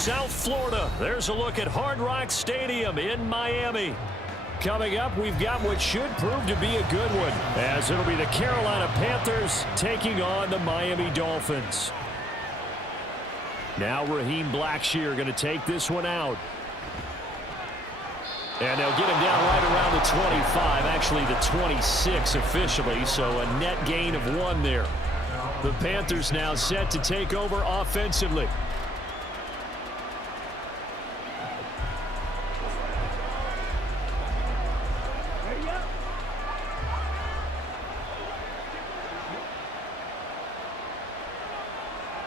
South Florida. There's a look at Hard Rock Stadium in Miami. Coming up, we've got what should prove to be a good one, as it'll be the Carolina Panthers taking on the Miami Dolphins. Now Raheem Blackshear going to take this one out. And they'll get him down right around the 25, actually the 26 officially, so a net gain of 1 there. The Panthers now set to take over offensively.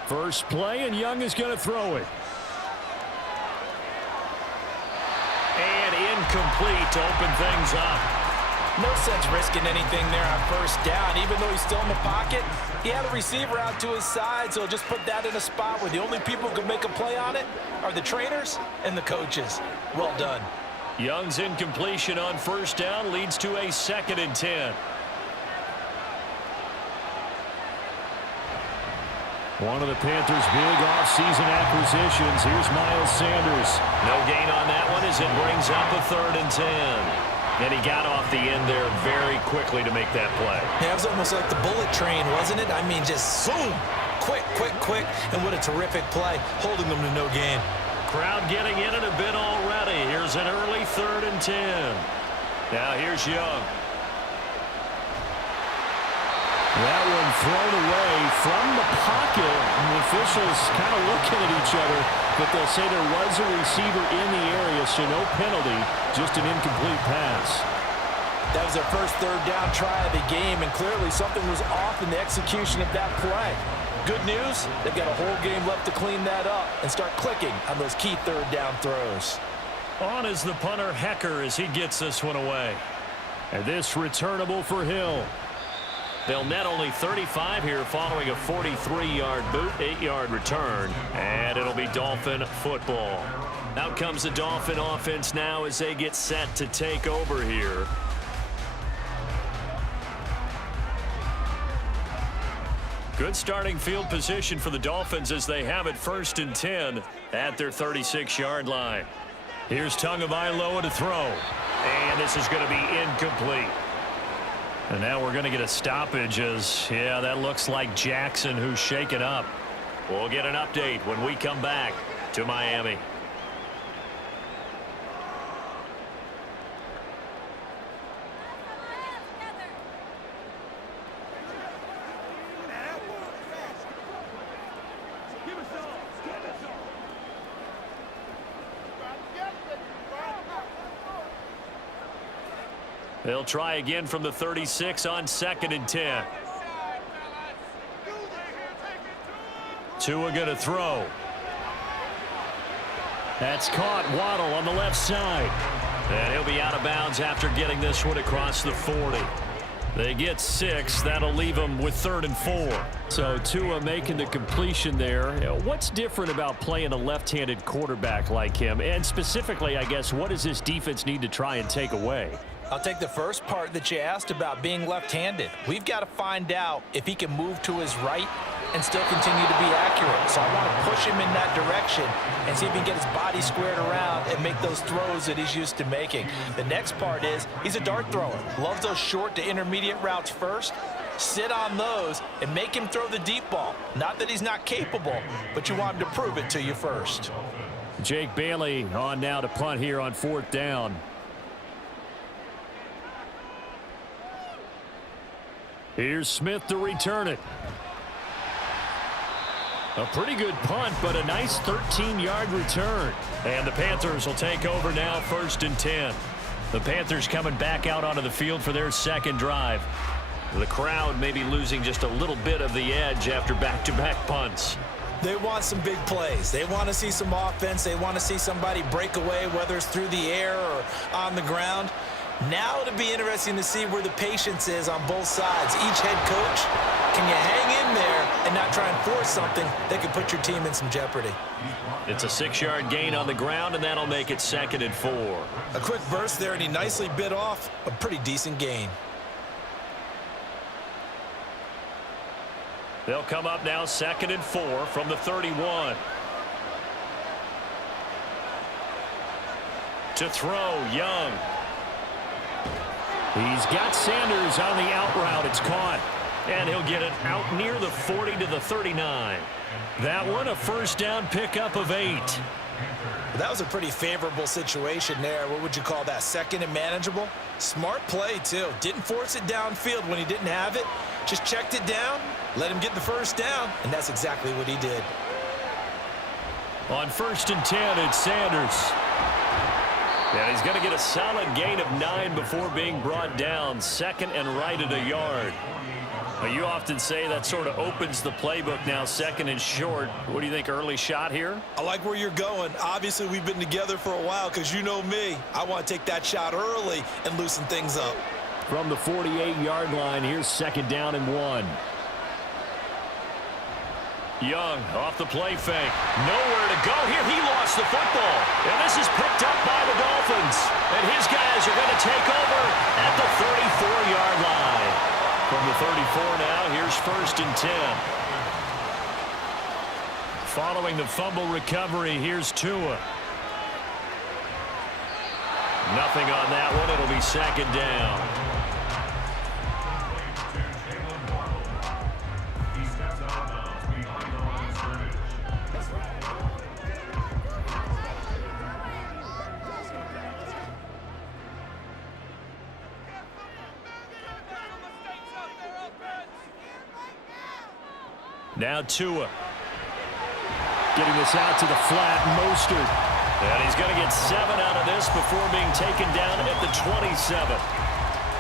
First play, and Young is going to throw it. And incomplete to open things up. No sense risking anything there on first down. Even though he's still in the pocket, he had a receiver out to his side, so just put that in a spot where the only people who can make a play on it are the trainers and the coaches. Well done. Young's incompletion on first down leads to a 2nd and 10. One of the Panthers' big offseason acquisitions. Here's Miles Sanders. No gain on that one as it brings up a 3rd and 10. And he got off the end there very quickly to make that play. Yeah, it was almost like the bullet train, wasn't it? I mean, just zoom. Quick, quick, quick. And what a terrific play, holding them to no gain. Crowd getting in it a bit already. Here's an early 3rd and 10. Now here's Young. That one thrown away from the pocket. And the officials kind of looking at each other, but they'll say there was a receiver in the area, so no penalty, just an incomplete pass. That was their first 3rd down try of the game, and clearly something was off in the execution of that play. Good news, they've got a whole game left to clean that up and start clicking on those key 3rd down throws. On is the punter Hecker as he gets this one away. And this returnable for Hill. They'll net only 35 here following a 43-yard boot, 8-yard return, and it'll be Dolphin football. Out comes the Dolphin offense now as they get set to take over here. Good starting field position for the Dolphins as they have it 1st and 10 at their 36-yard line. Here's Tagovailoa to throw, and this is going to be incomplete. And now we're going to get a stoppage as, yeah, that looks like Jackson who's shaken up. We'll get an update when we come back to Miami. They'll try again from the 36 on 2nd and 10. Tua going to throw. That's caught. Waddle on the left side. And he'll be out of bounds after getting this one across the 40. They get 6. That'll leave them with 3rd and 4. So Tua making the completion there. What's different about playing a left-handed quarterback like him? And specifically, I guess, what does this defense need to try and take away? I'll take the first part that you asked about being left-handed. We've got to find out if he can move to his right and still continue to be accurate. So I want to push him in that direction and see if he can get his body squared around and make those throws that he's used to making. The next part is he's a dart thrower. Loves those short to intermediate routes first. Sit on those and make him throw the deep ball. Not that he's not capable, but you want him to prove it to you first. Jake Bailey on now to punt here on 4th down. Here's Smith to return it. A pretty good punt, but a nice 13-yard return. And the Panthers will take over now 1st and 10. The Panthers coming back out onto the field for their 2nd drive. The crowd may be losing just a little bit of the edge after back-to-back punts. They want some big plays. They want to see some offense. They want to see somebody break away, whether it's through the air or on the ground. Now it'll be interesting to see where the patience is on both sides. Each head coach, can you hang in there and not try and force something that could put your team in some jeopardy? It's a 6-yard gain on the ground, and that'll make it 2nd and 4. A quick burst there, and he nicely bit off a pretty decent gain. They'll come up now 2nd and 4 from the 31. To throw, Young. He's got Sanders on the out route. It's caught. And he'll get it out near the 40 to the 39. That one a first down pickup of 8. That was a pretty favorable situation there. What would you call that? Second and manageable? Smart play, too. Didn't force it downfield when he didn't have it. Just checked it down, let him get the first down, and that's exactly what he did. On 1st and 10, it's Sanders. And he's going to get a solid gain of 9 before being brought down. Second and right at a yard. You often say that sort of opens the playbook now, second and short. What do you think, early shot here? I like where you're going. Obviously, we've been together for a while because you know me. I want to take that shot early and loosen things up. From the 48-yard line, here's 2nd down and 1. Young off the play fake. Nowhere to go here. He lost the football. And this is picked up by the Dolphins. And his guys are going to take over at the 34-yard line. From the 34 now, here's 1st and 10. Following the fumble recovery, here's Tua. Nothing on that one. It'll be 2nd down. Now Tua. Getting this out to the flat, Mostert. And he's going to get 7 out of this before being taken down at the 27.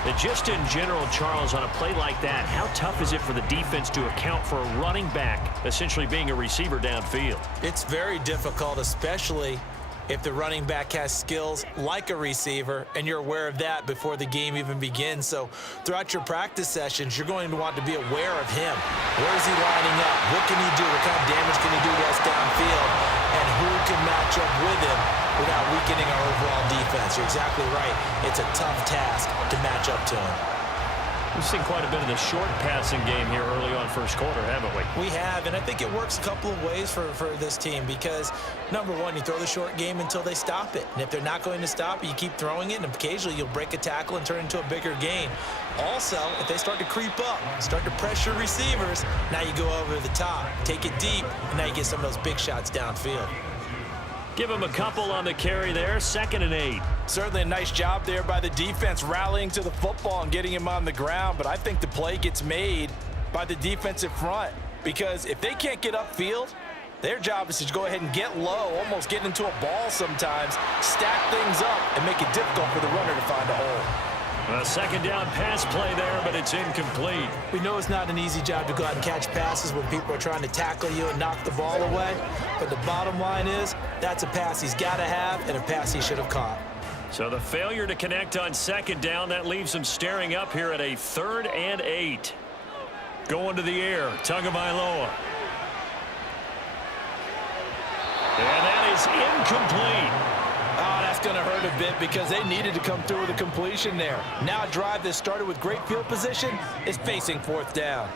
And just in general, Charles, on a play like that, how tough is it for the defense to account for a running back essentially being a receiver downfield? It's very difficult, especially if the running back has skills like a receiver, and you're aware of that before the game even begins. So throughout your practice sessions, you're going to want to be aware of him. Where is he lining up? What can he do? What kind of damage can he do to us downfield? And who can match up with him without weakening our overall defense? You're exactly right. It's a tough task to match up to him. We've seen quite a bit of the short passing game here early on first quarter, haven't we? We have, and I think it works a couple of ways for this team because, number one, you throw the short game until they stop it. And if they're not going to stop it, you keep throwing it, and occasionally you'll break a tackle and turn it into a bigger gain. Also, if they start to creep up, start to pressure receivers, now you go over the top, take it deep, and now you get some of those big shots downfield. Give him a couple on the carry there, 2nd and 8. Certainly a nice job there by the defense rallying to the football and getting him on the ground, but I think the play gets made by the defensive front because if they can't get upfield, their job is to go ahead and get low, almost get into a ball sometimes, stack things up, and make it difficult for the runner to find a hole. A 2nd down pass play there, but it's incomplete. We know it's not an easy job to go out and catch passes when people are trying to tackle you and knock the ball away. But the bottom line is that's a pass he's got to have and a pass he should have caught. So the failure to connect on 2nd down, that leaves him staring up here at a 3rd and 8. Going to the air, Tagovailoa. And that is incomplete. Oh, that's going to hurt a bit because they needed to come through with a completion there. Now a drive that started with great field position is facing 4th down.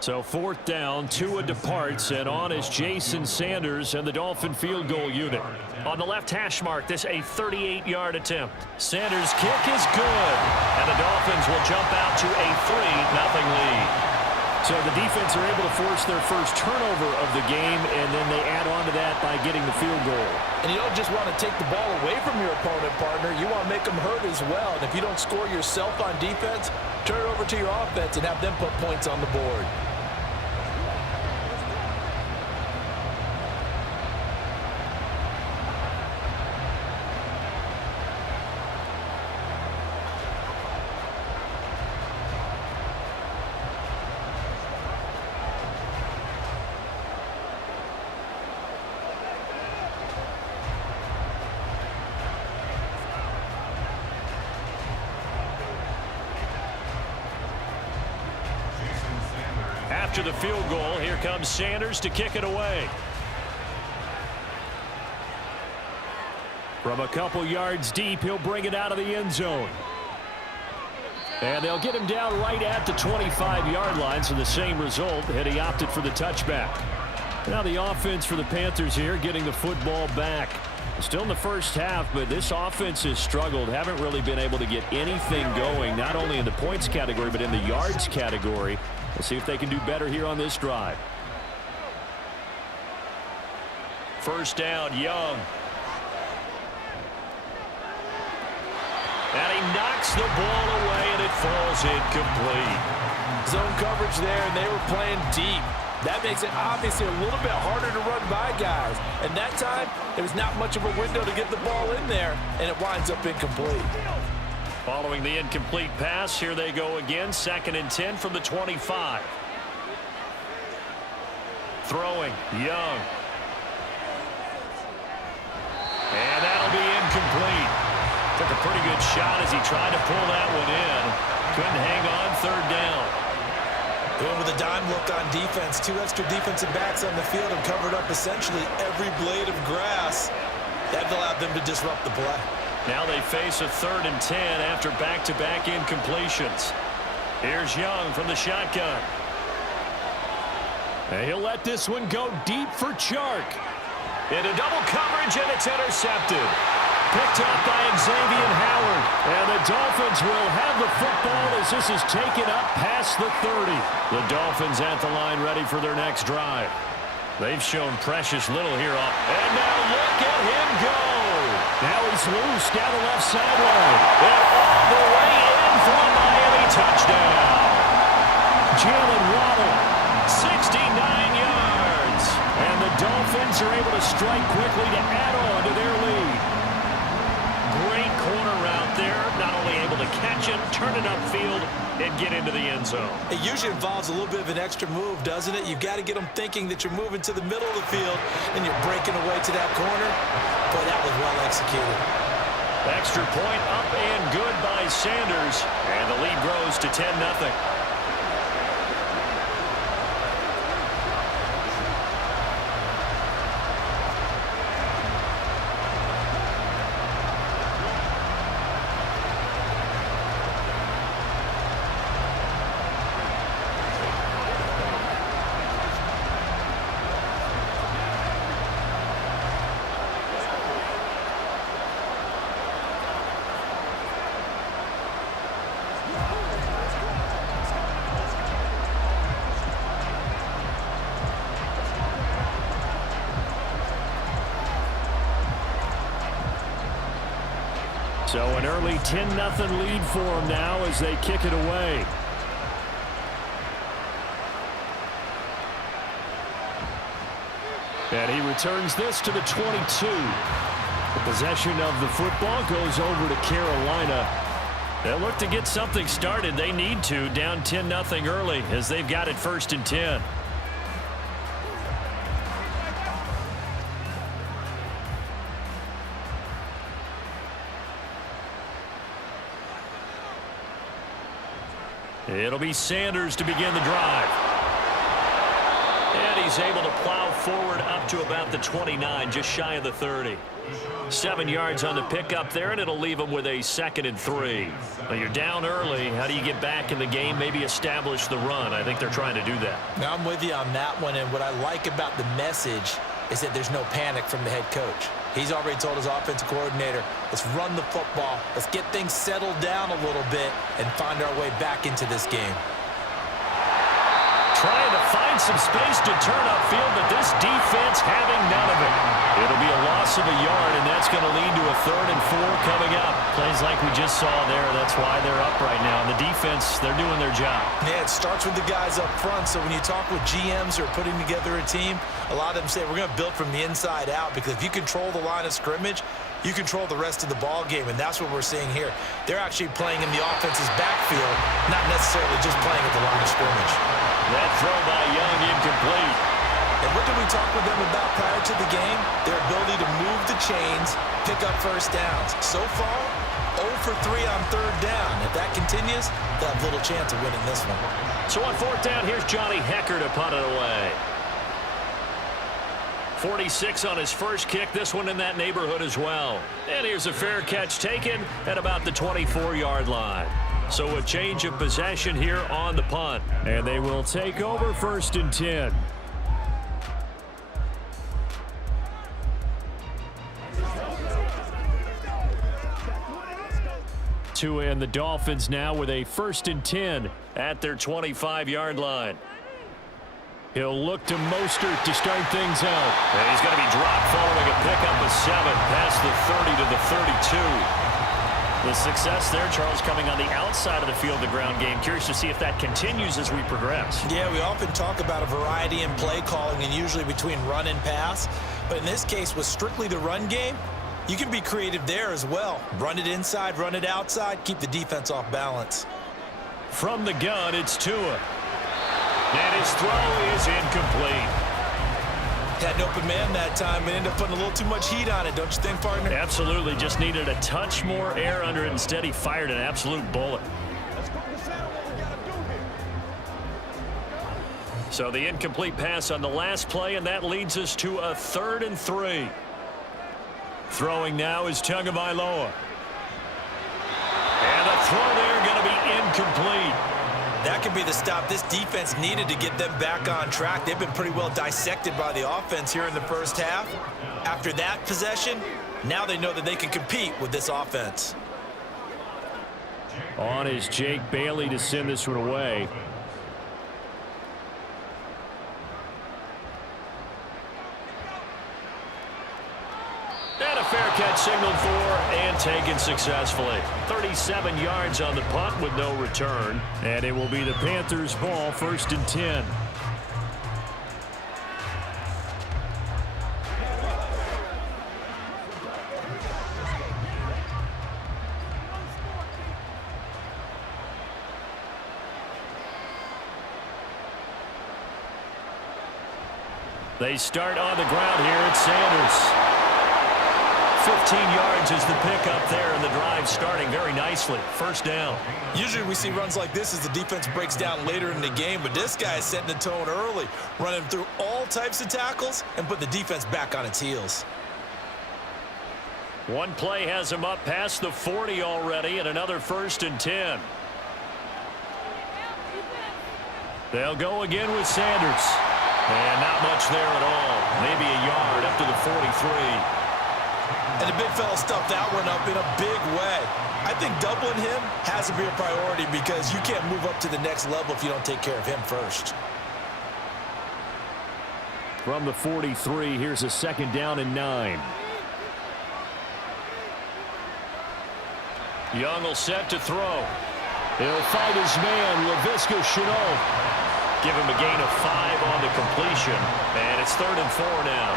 So 4th down, Tua departs, and on is Jason Sanders and the Dolphin field goal unit. On the left hash mark, this a 38-yard attempt. Sanders' kick is good, and the Dolphins will jump out to a 3-0 lead. So the defense are able to force their first turnover of the game, and then they add on to that by getting the field goal. And you don't just want to take the ball away from your opponent, partner. You want to make them hurt as well. And if you don't score yourself on defense, turn it over to your offense and have them put points on the board. After the field goal, here comes Sanders to kick it away. From a couple yards deep, he'll bring it out of the end zone. And they'll get him down right at the 25-yard line, so the same result, and he opted for the touchback. Now the offense for the Panthers here getting the football back. Still in the first half, but this offense has struggled. Haven't really been able to get anything going, not only in the points category, but in the yards category. We'll see if they can do better here on this drive. First down, Young. And he knocks the ball away, and it falls incomplete. Zone coverage there, and they were playing deep. That makes it obviously a little bit harder to run by guys. And that time, there was not much of a window to get the ball in there, and it winds up incomplete. Following the incomplete pass, here they go again. 2nd and 10 from the 25. Throwing, Young. And that'll be incomplete. Took a pretty good shot as he tried to pull that one in. Couldn't hang on. 3rd down. Going with a dime look on defense. 2 extra defensive backs on the field and covered up essentially every blade of grass. That allowed them to disrupt the play. Now they face a 3rd and 10 after back-to-back incompletions. Here's Young from the shotgun. And he'll let this one go deep for Chark. Into double coverage, and it's intercepted. Picked up by Xavier Howard. And the Dolphins will have the football as this is taken up past the 30. The Dolphins at the line ready for their next drive. They've shown precious little here. And now look at him go. Now he's loose down the left sideline. And all the way in for a Miami touchdown. Jalen Waddle. 69 yards. And the Dolphins are able to strike quickly to add on to their lead. Great corner route there. Not only able to catch it, turn it upfield, and get into the end zone. It usually involves a little bit of an extra move, doesn't it? You've got to get them thinking that you're moving to the middle of the field and you're breaking away to that corner. Boy, that was well executed. Extra point up and good by Sanders. And the lead grows to 10-0. So an early 10-0 lead for them now as they kick it away. And he returns this to the 22. The possession of the football goes over to Carolina. They'll look to get something started. They need to, down 10-0 early as they've got it 1st and 10. It'll be Sanders to begin the drive. And he's able to plow forward up to about the 29, just shy of the 30. 7 yards on the pickup there, and it'll leave him with a 2nd and 3. Well, you're down early. How do you get back in the game, maybe establish the run? I think they're trying to do that. Now, I'm with you on that one, and what I like about the message is that there's no panic from the head coach. He's already told his offensive coordinator, let's run the football, let's get things settled down a little bit and find our way back into this game. Trying to find some space to turn upfield, but this defense having none of it. It'll be a loss of a yard, and that's going to lead to a 3rd and 4 coming up. Plays like we just saw there. That's why they're up right now. And the defense, they're doing their job. Yeah, it starts with the guys up front. So when you talk with GMs who are putting together a team, a lot of them say we're going to build from the inside out, because if you control the line of scrimmage, you control the rest of the ball game, and that's what we're seeing here. They're actually playing in the offense's backfield, not necessarily just playing at the line of scrimmage. That throw by Young incomplete. And what did we talk with them about prior to the game? Their ability to move the chains, pick up first downs. So far, 0 for 3 on 3rd down. If that continues, they'll have little chance of winning this one. So on 4th down, here's Johnny Hecker to punt it away. 46 on his first kick, this one in that neighborhood as well. And here's a fair catch taken at about the 24-yard line. So a change of possession here on the punt. And they will take over 1st and 10. Tua and the Dolphins now with a 1st and 10 at their 25-yard line. He'll look to Mostert to start things out. And he's going to be dropped following a pickup of 7 past the 30 to the 32. The success there, Charles, coming on the outside of the field, the ground game. Curious to see if that continues as we progress. Yeah, we often talk about a variety in play calling and usually between run and pass. But in this case, with strictly the run game, you can be creative there as well. Run it inside, run it outside, keep the defense off balance. From the gun, it's Tua. And his throw is incomplete. Had an open man that time and ended up putting a little too much heat on it, don't you think, partner? Absolutely. Just needed a touch more air under it. Instead, he fired an absolute bullet. So the incomplete pass on the last play, and that leads us to a 3rd and 3. Throwing now is Tagovailoa. And the throw there going to be incomplete. That could be the stop this defense needed to get them back on track. They've been pretty well dissected by the offense here in the first half. After that possession, now they know that they can compete with this offense. On is Jake Bailey to send this one away. And a fair catch signaled for and taken successfully. 37 yards on the punt with no return. And it will be the Panthers' ball, 1st and 10. They start on the ground here at Sanders. 15 yards is the pickup there, and the drive starting very nicely. 1st down. Usually we see runs like this as the defense breaks down later in the game, but this guy is setting the tone early, running through all types of tackles and put the defense back on its heels. One play has him up past the 40 already, and another 1st and 10. They'll go again with Sanders. And not much there at all. Maybe a yard up to the 43. And the big fella stuffed that one up in a big way. I think doubling him has to be a priority because you can't move up to the next level if you don't take care of him first. From the 43, here's a 2nd down and 9. Young will set to throw. He'll fight his man, Laviska Shenault. Give him a gain of 5 on the completion. And it's 3rd and 4 now.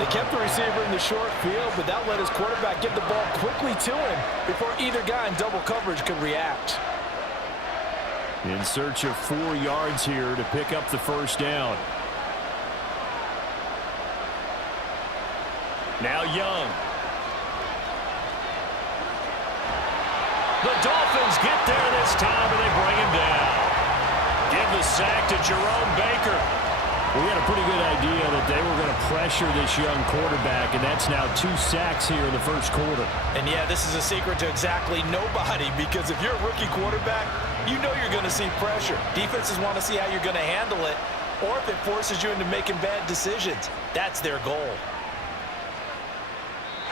They kept the receiver in the short field, but that let his quarterback get the ball quickly to him before either guy in double coverage could react. In search of 4 yards here to pick up the 1st down. Now Young. The Dolphins get there this time, and they bring him down. Give the sack to Jerome Baker. We had a pretty good idea that they were going to pressure this young quarterback, and that's now 2 sacks here in the 1st quarter. And yeah, this is a secret to exactly nobody because if you're a rookie quarterback, you know you're going to see pressure. Defenses want to see how you're going to handle it, or if it forces you into making bad decisions. That's their goal.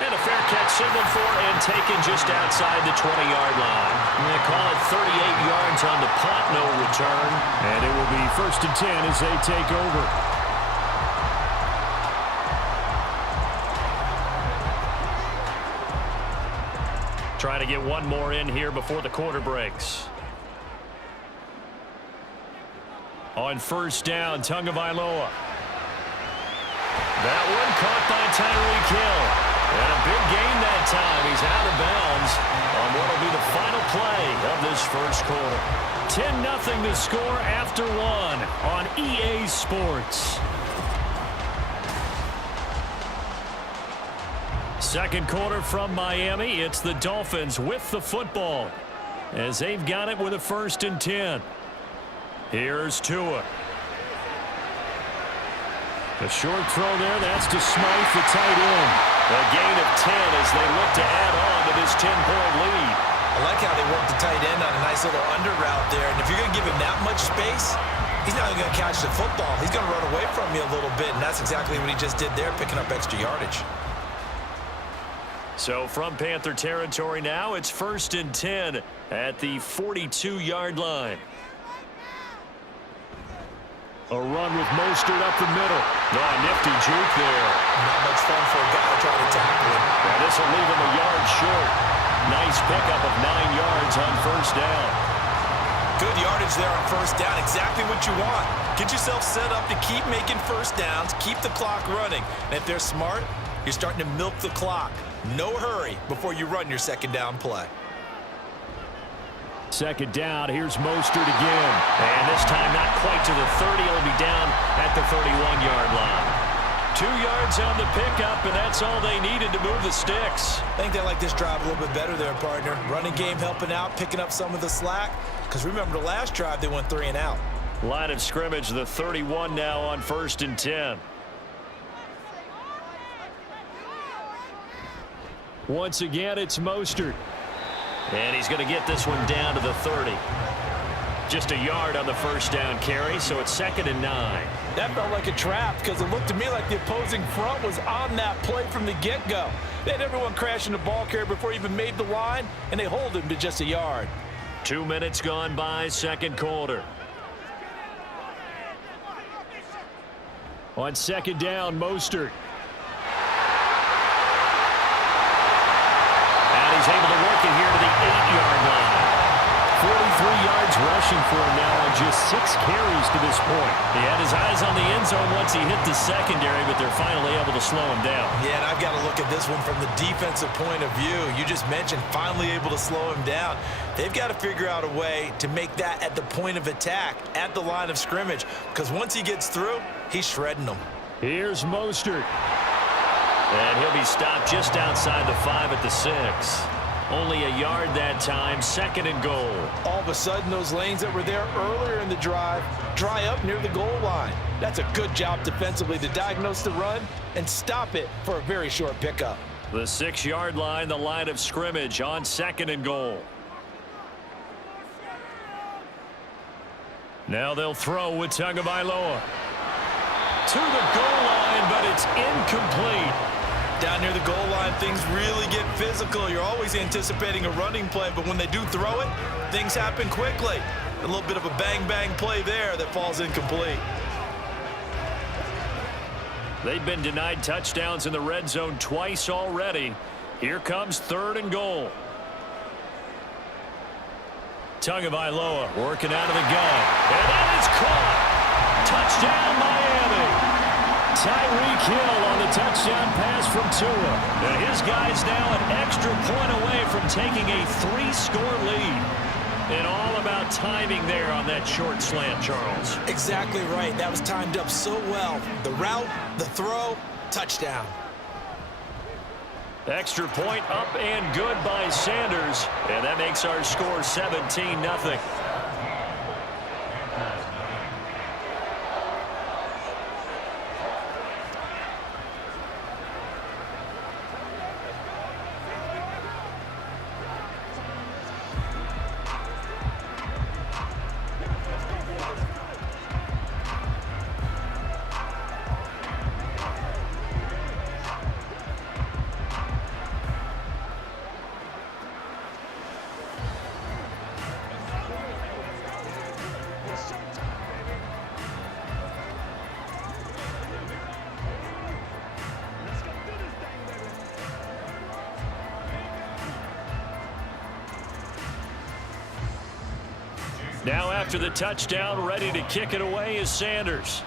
And a fair catch signaled for and taken just outside the 20-yard line. And they call it 38 yards on the punt, no return. And it will be 1st and 10 as they take over. Trying to get one more in here before the quarter breaks. On 1st down, Tagovailoa. That one caught by Tyreek Hill. And a big gain that time. He's out of bounds on what will be the final play of this 1st quarter. 10-0 the score after 1 on EA Sports. 2nd quarter from Miami. It's the Dolphins with the football as they've got it with a 1st and 10. Here's Tua. A short throw there. That's to Smythe, the tight end. A gain of 10 as they look to add on to this 10-point lead. I like how they work the tight end on a nice little under route there. And if you're going to give him that much space, he's not going to catch the football. He's going to run away from you a little bit, and that's exactly what he just did there, picking up extra yardage. So from Panther territory now, it's 1st and 10 at the 42-yard line. A run with Mostert up the middle. Oh, nifty juke there. Not much fun for a guy trying to tackle him. And this will leave him a yard short. Nice pickup of 9 yards on 1st down. Good yardage there on 1st down. Exactly what you want. Get yourself set up to keep making 1st downs, keep the clock running. And if they're smart, you're starting to milk the clock. No hurry before you run your 2nd down play. 2nd down, here's Mostert again. And this time not quite to the 30. It'll be down at the 31-yard line. 2 yards on the pickup, and that's all they needed to move the sticks. I think they like this drive a little bit better there, partner. Running game helping out, picking up some of the slack. Because remember, the last drive, they went 3 and out. Line of scrimmage, the 31 now on 1st and 10. Once again, it's Mostert. And he's going to get this one down to the 30. Just a yard on the 1st down carry, so it's 2nd and 9. That felt like a trap because it looked to me like the opposing front was on that play from the get-go. They had everyone crashing the ball carrier before he even made the line, and they hold him to just a yard. 2 minutes gone by, 2nd quarter. On 2nd down, Mostert. And he's able to work it here to the 8-yard line. 43 yards rushing for him now on just 6 carries to this point. He had his eyes on the end zone once he hit the secondary, but they're finally able to slow him down. Yeah, and I've got to look at this one from the defensive point of view. You just mentioned finally able to slow him down. They've got to figure out a way to make that at the point of attack, at the line of scrimmage, because once he gets through, he's shredding them. Here's Mostert. And he'll be stopped just outside the 5 at the 6. Only a yard that time, 2nd and goal. All of a sudden, those lanes that were there earlier in the drive dry up near the goal line. That's a good job defensively to diagnose the run and stop it for a very short pickup. The 6-yard line, the line of scrimmage on 2nd and goal. Now they'll throw with Tagovailoa. To the goal line, but it's incomplete. Down near the goal line, things really get physical. You're always anticipating a running play, but when they do throw it, things happen quickly. A little bit of a bang-bang play there that falls incomplete. They've been denied touchdowns in the red zone twice already. Here comes 3rd and goal. Tagovailoa working out of the gun. And that is caught. Touchdown, Miami. Tyreek Hill on the touchdown pass from Tua. And his guy's now an extra point away from taking a 3-score lead. And all about timing there on that short slant, Charles. Exactly right. That was timed up so well. The route, the throw, touchdown. Extra point up and good by Sanders. And that makes our score 17-0. Now after the touchdown, ready to kick it away is Sanders.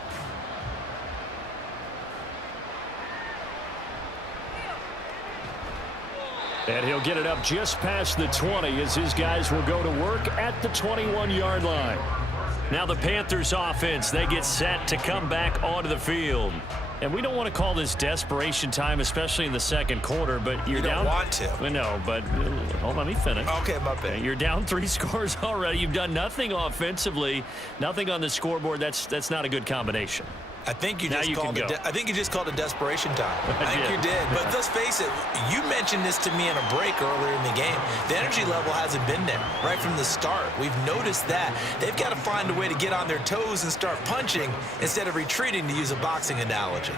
And he'll get it up just past the 20 as his guys will go to work at the 21-yard line. Now the Panthers offense, they get set to come back onto the field. And we don't want to call this desperation time, especially in the 2nd quarter, but you're down. You don't want to. I know, but hold on, let me finish. Okay, my bad. You're down 3 scores already. You've done nothing offensively, nothing on the scoreboard. That's not a good combination. I think you Now just you called can it. go. I think you just called it desperation time. I think you did. But let's face it. You mentioned this to me in a break earlier in the game. The energy level hasn't been there right from the start. We've noticed that. They've got to find a way to get on their toes and start punching instead of retreating, to use a boxing analogy.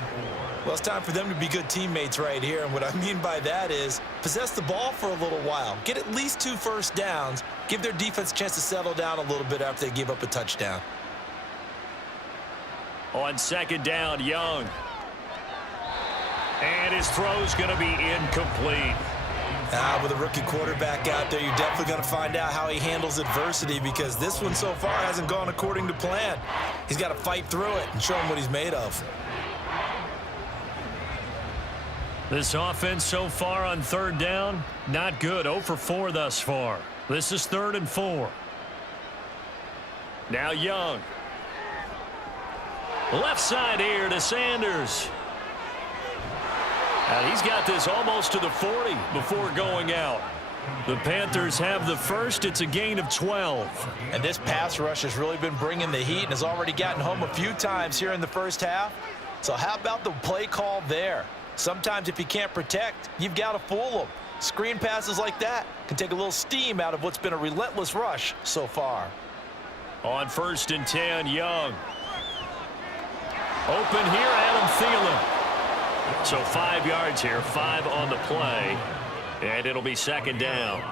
Well, it's time for them to be good teammates right here, and what I mean by that is possess the ball for a little while, get at least 2 first downs, give their defense a chance to settle down a little bit after they give up a touchdown. On second down, Young. And his throw's going to be incomplete. With a rookie quarterback out there, you're definitely going to find out how he handles adversity, because this one so far hasn't gone according to plan. He's got to fight through it and show him what he's made of. This offense so far on third down, not good. 0 for 4 thus far. This is 3rd and 4. Now Young. Left side here to Sanders. And he's got this almost to the 40 before going out. The Panthers have the first. It's a gain of 12. And this pass rush has really been bringing the heat and has already gotten home a few times here in the first half. So how about the play call there? Sometimes if you can't protect, you've got to fool them. Screen passes like that can take a little steam out of what's been a relentless rush so far. On 1st and 10, Young. Open here, Adam Thielen. So 5 yards here, 5 on the play, and it'll be 2nd down.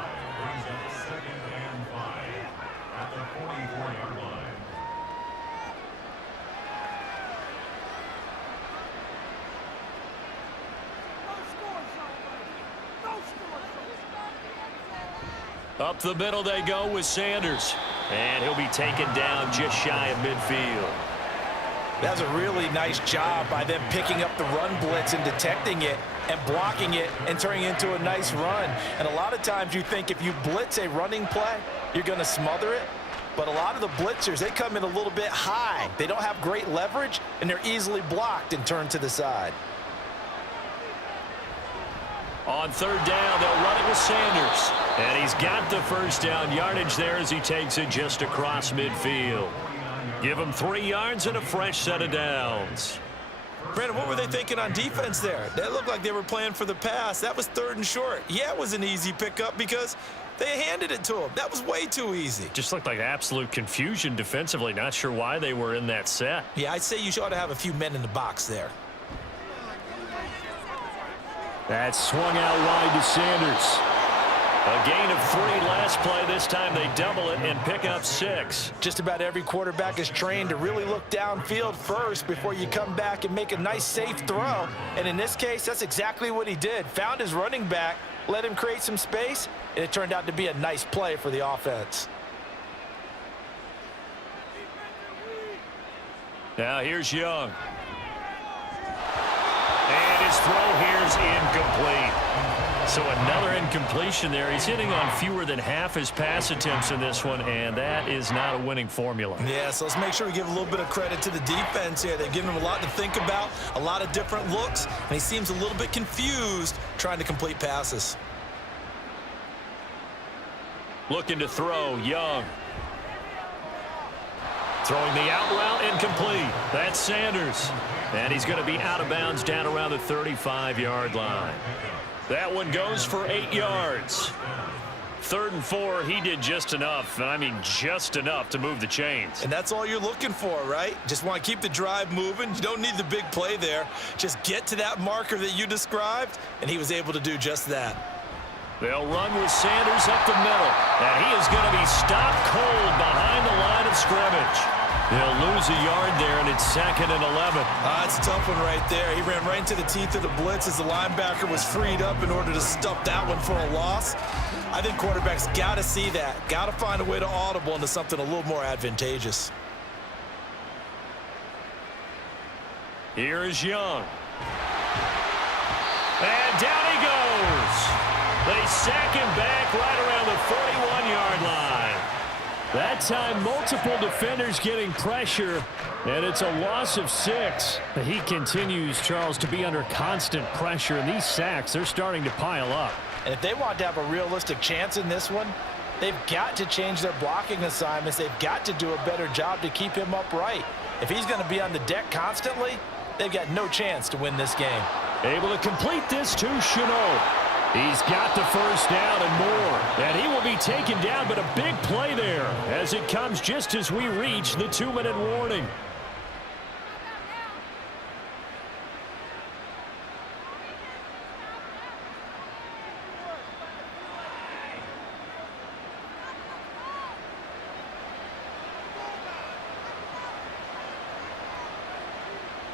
Up the middle they go with Sanders, and he'll be taken down just shy of midfield. That's a really nice job by them picking up the run blitz and detecting it and blocking it and turning it into a nice run. And a lot of times you think if you blitz a running play, you're going to smother it. But a lot of the blitzers, they come in a little bit high. They don't have great leverage, and they're easily blocked and turned to the side. On 3rd down, they'll run it with Sanders. And he's got the first down yardage there as he takes it just across midfield. Give him 3 yards and a fresh set of downs. Brandon, what were they thinking on defense there? That looked like they were playing for the pass. That was 3rd and short. Yeah, it was an easy pickup because they handed it to him. That was way too easy. Just looked like absolute confusion defensively. Not sure why they were in that set. Yeah, I'd say you ought to have a few men in the box there. That swung out wide to Sanders. A gain of 3 last play. This time they double it and pick up 6. Just about every quarterback is trained to really look downfield first before you come back and make a nice, safe throw. And in this case, that's exactly what he did. Found his running back, let him create some space, and it turned out to be a nice play for the offense. Now here's Young. And his throw here's incomplete. So another incompletion there. He's hitting on fewer than half his pass attempts in this one, and that is not a winning formula. Yeah, so let's make sure we give a little bit of credit to the defense here. They've given him a lot to think about, a lot of different looks, and he seems a little bit confused trying to complete passes. Looking to throw, Young. Throwing the out route, incomplete. That's Sanders. And he's going to be out of bounds down around the 35-yard line. That one goes for 8 yards. 3rd and 4, he did just enough, and I mean just enough to move the chains. And that's all you're looking for, right? Just want to keep the drive moving. You don't need the big play there. Just get to that marker that you described, and he was able to do just that. They'll run with Sanders up the middle, and he is going to be stopped cold behind the line of scrimmage. They'll lose a yard there, and it's 2nd and 11. That's a tough one right there. He ran right into the teeth of the blitz as the linebacker was freed up in order to stuff that one for a loss. I think quarterbacks got to see that. Got to find a way to audible into something a little more advantageous. Here is Young. And down he goes. They sack him back right around the 41-yard line. That time, multiple defenders getting pressure, and it's a loss of 6. He continues, Charles, to be under constant pressure, and these sacks, they're starting to pile up. And if they want to have a realistic chance in this one, they've got to change their blocking assignments. They've got to do a better job to keep him upright. If he's going to be on the deck constantly, they've got no chance to win this game. Able to complete this to Chenault. He's got the first down and more. And he will be taken down, but a big play there as it comes just as we reach the 2-minute warning.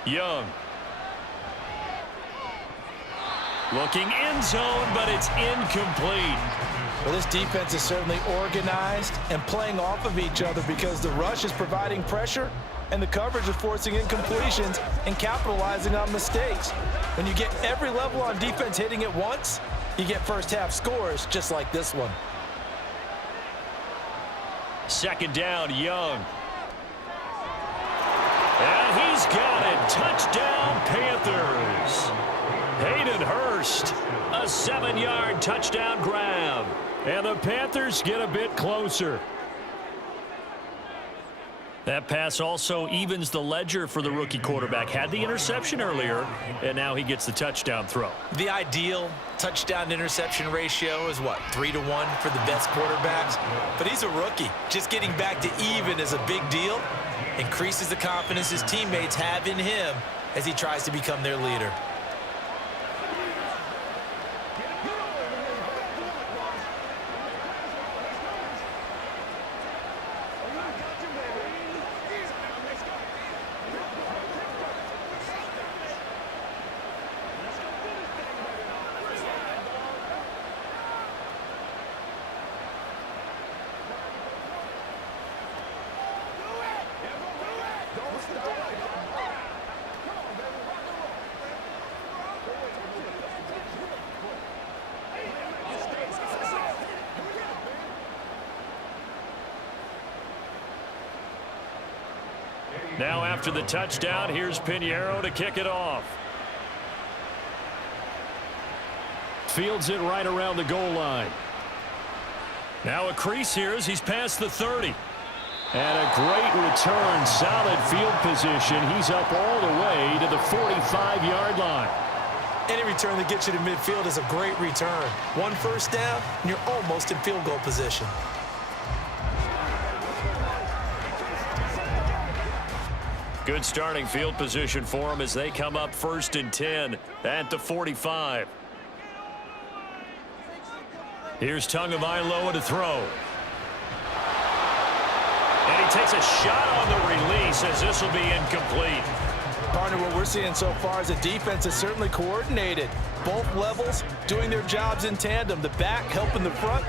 Young. Looking end zone, but it's incomplete. Well, this defense is certainly organized and playing off of each other because the rush is providing pressure and the coverage is forcing incompletions and capitalizing on mistakes. When you get every level on defense hitting at once, you get first half scores just like this one. Second down, Young. And he's got it. Touchdown, Panthers. Hayden Hurst, a 7-yard touchdown grab. And the Panthers get a bit closer. That pass also evens the ledger for the rookie quarterback. Had the interception earlier, and now he gets the touchdown throw. The ideal touchdown-interception ratio is, what, 3-to-1 for the best quarterbacks? But he's a rookie. Just getting back to even is a big deal. Increases the confidence his teammates have in him as he tries to become their leader. Now after the touchdown, here's Pinheiro to kick it off. Fields it right around the goal line. Now a crease here as he's past the 30. And a great return, solid field position. He's up all the way to the 45-yard line. Any return that gets you to midfield is a great return. One first down, and you're almost in field goal position. Good starting field position for him as they come up 1st and 10 at the 45. Here's Tagovailoa to throw. And he takes a shot on the release as this will be incomplete. Partner, what we're seeing so far is a defense is certainly coordinated. Both levels doing their jobs in tandem. The back helping the front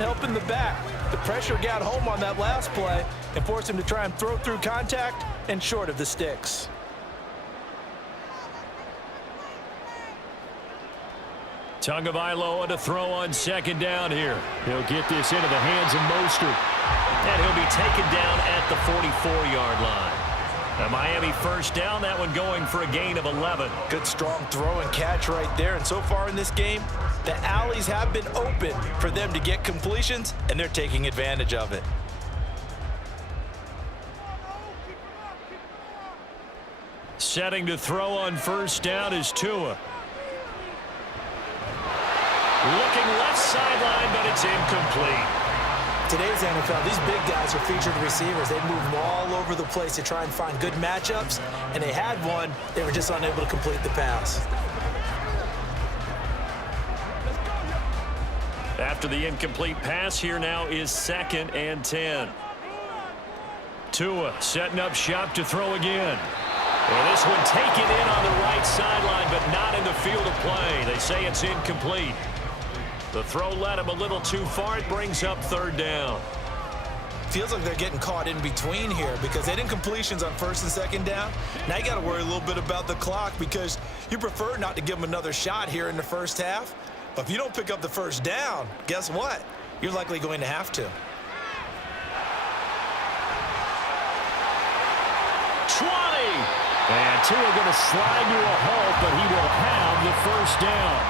helping the back. The pressure got home on that last play and forced him to try and throw through contact and short of the sticks. Tagovailoa to throw on 2nd down here. He'll get this into the hands of Mostert. And he'll be taken down at the 44-yard line. A Miami 1st down, that one going for a gain of 11. Good strong throw and catch right there. And so far in this game, the alleys have been open for them to get completions, and they're taking advantage of it. Setting to throw on 1st down is Tua. Looking left sideline, but it's incomplete. Today's NFL, these big guys are featured receivers. They move all over the place to try and find good matchups, and they had one. They were just unable to complete the pass. After the incomplete pass, here now is 2nd and 10. Tua setting up shop to throw again. And this one taken in on the right sideline, but not in the field of play. They say it's incomplete. The throw led him a little too far. It brings up 3rd down. Feels like they're getting caught in between here because they had incompletions on 1st and 2nd down. Now you got to worry a little bit about the clock because you prefer not to give them another shot here in the 1st half. But if you don't pick up the 1st down, guess what? You're likely going to have to. 20. And Tua going to slide to a halt, but he will have the 1st down.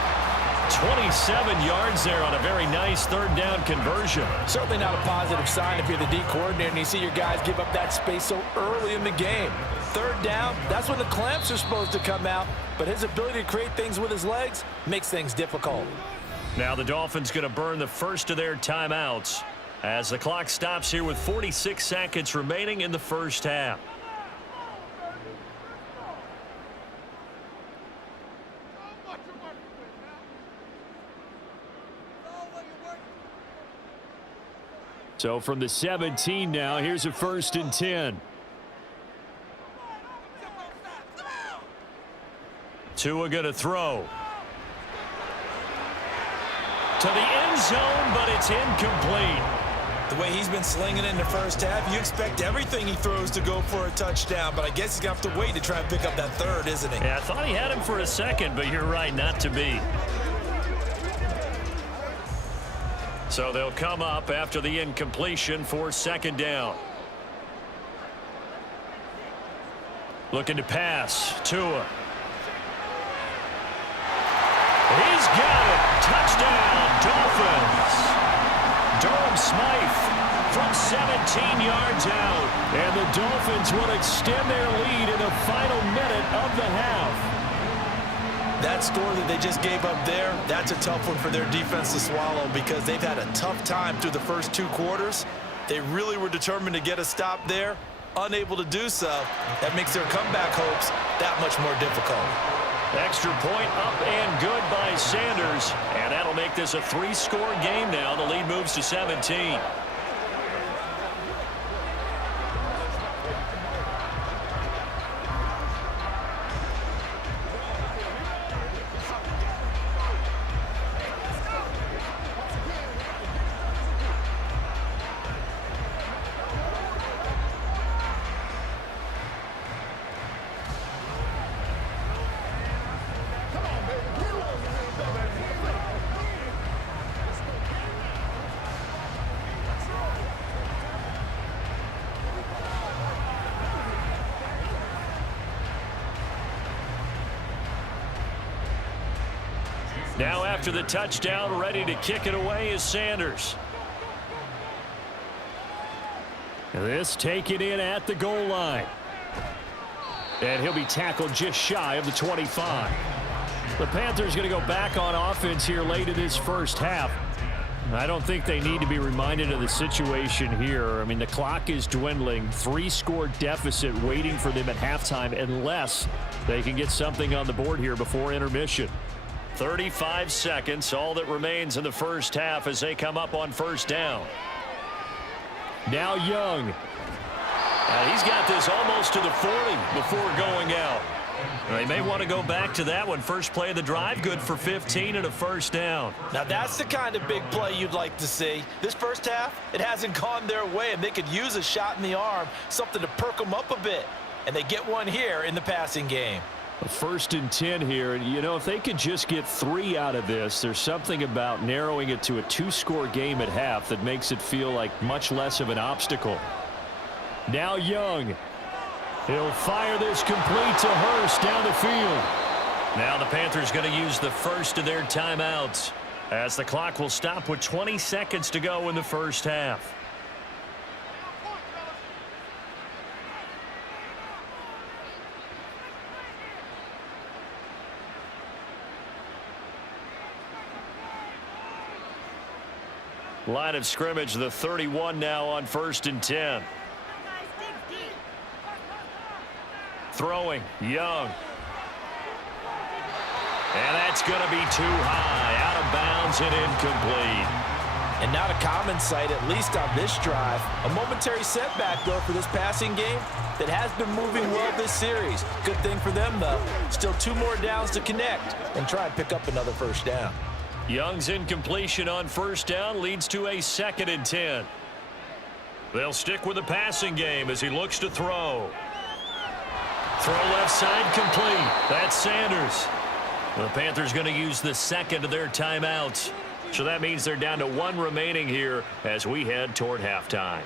27 yards there on a very nice 3rd down conversion. Certainly not a positive sign if you're the D coordinator and you see your guys give up that space so early in the game. 3rd down, that's when the clamps are supposed to come out, but his ability to create things with his legs makes things difficult. Now the Dolphins going to burn the first of their timeouts as the clock stops here with 46 seconds remaining in the 1st half. So from the 17 now, here's a 1st and 10. Tua going to throw. To the end zone, but it's incomplete. The way he's been slinging it in the first half, you expect everything he throws to go for a touchdown, but I guess he's going to have to wait to try and pick up that third, isn't he? Yeah, I thought he had him for a second, but you're right, not to be. So they'll come up after the incompletion for second down. Looking to pass. Tua. He's got it. Touchdown, Dolphins. Durham Smythe from 17 yards out. And the Dolphins will extend their lead in the final minute of the half. That score that they just gave up there, that's a tough one for their defense to swallow because they've had a tough time through the first 2 quarters. They really were determined to get a stop there, unable to do so. That makes their comeback hopes that much more difficult. Extra point up and good by Sanders. And that'll make this a 3-score game now. The lead moves to 17. Now after the touchdown, ready to kick it away is Sanders. This taken in at the goal line. And he'll be tackled just shy of the 25. The Panthers going to go back on offense here late in this first half. I don't think they need to be reminded of the situation here. I mean, the clock is dwindling. 3-score deficit waiting for them at halftime unless they can get something on the board here before intermission. 35 seconds, all that remains in the first half as they come up on first down. Now Young. He's got this almost to the 40 before going out. They may want to go back to that one. First play of the drive, good for 15 and a first down. Now that's the kind of big play you'd like to see. This first half, it hasn't gone their way, and they could use a shot in the arm, something to perk them up a bit. And they get one here in the passing game. A 1st and 10 here, and you know, if they could just get 3 out of this, there's something about narrowing it to a 2-score game at half that makes it feel like much less of an obstacle. Now Young. He'll fire this complete to Hurst down the field. Now the Panthers going to use the first of their timeouts as the clock will stop with 20 seconds to go in the first half. Line of scrimmage, the 31 now on 1st and 10. Throwing, Young. And that's going to be too high, out of bounds and incomplete. And not a common sight, at least on this drive. A momentary setback, though, for this passing game that has been moving well this series. Good thing for them, though. Still 2 more downs to connect and try and pick up another first down. Young's incompletion on first down leads to a 2nd and 10. They'll stick with the passing game as he looks to throw. Throw left side complete. That's Sanders. The Panthers going to use the 2nd of their timeouts. So that means they're down to 1 remaining here as we head toward halftime.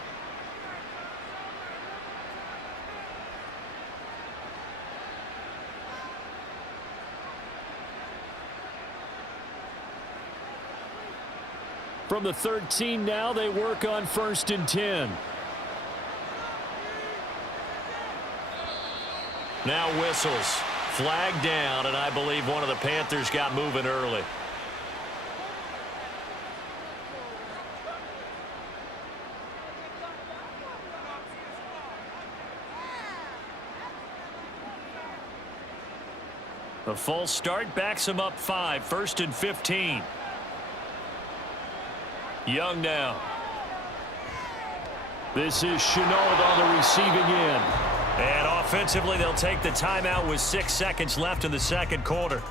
From the 13 now, they work on 1st and 10. Now whistles. Flag down, and I believe one of the Panthers got moving early. The false start backs him up 5, 1st and 15. Young now. This is Chenault on the receiving end. And offensively, they'll take the timeout with 6 seconds left in the second quarter.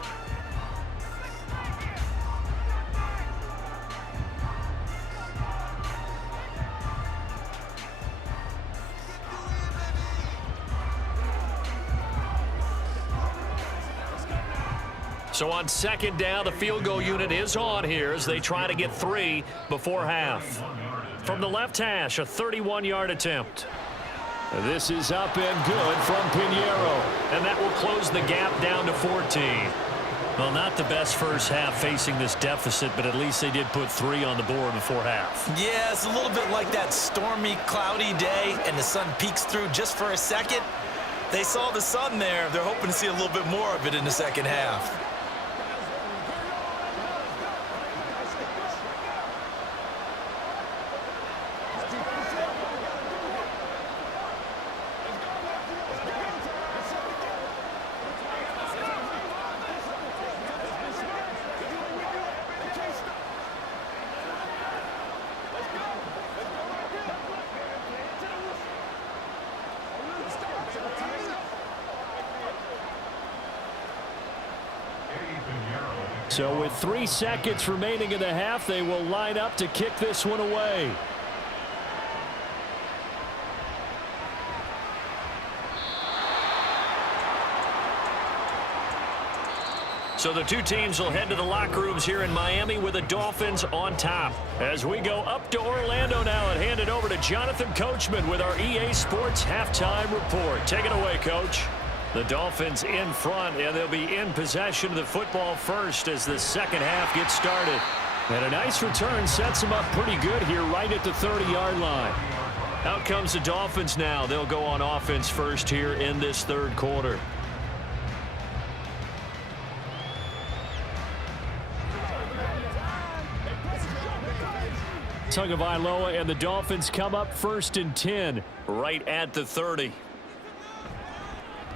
So on second down, the field goal unit is on here as they try to get 3 before half. From the left hash, a 31-yard attempt. This is up and good from Pinheiro, and that will close the gap down to 14. Well, not the best first half facing this deficit, but at least they did put 3 on the board before half. Yeah, it's a little bit like that stormy, cloudy day, and the sun peeks through just for a second. They saw the sun there. They're hoping to see a little bit more of it in the second half. So with 3 seconds remaining in the half, they will line up to kick this one away. So the two teams will head to the locker rooms here in Miami with the Dolphins on top. As we go up to Orlando now and hand it over to Jonathan Coachman with our EA Sports Halftime Report. Take it away, Coach. The Dolphins in front, and they'll be in possession of the football first as the second half gets started. And a nice return sets them up pretty good here right at the 30-yard line. Out comes the Dolphins now. They'll go on offense first here in this third quarter. Tagovailoa and the Dolphins come up 1st and 10. Right at the 30.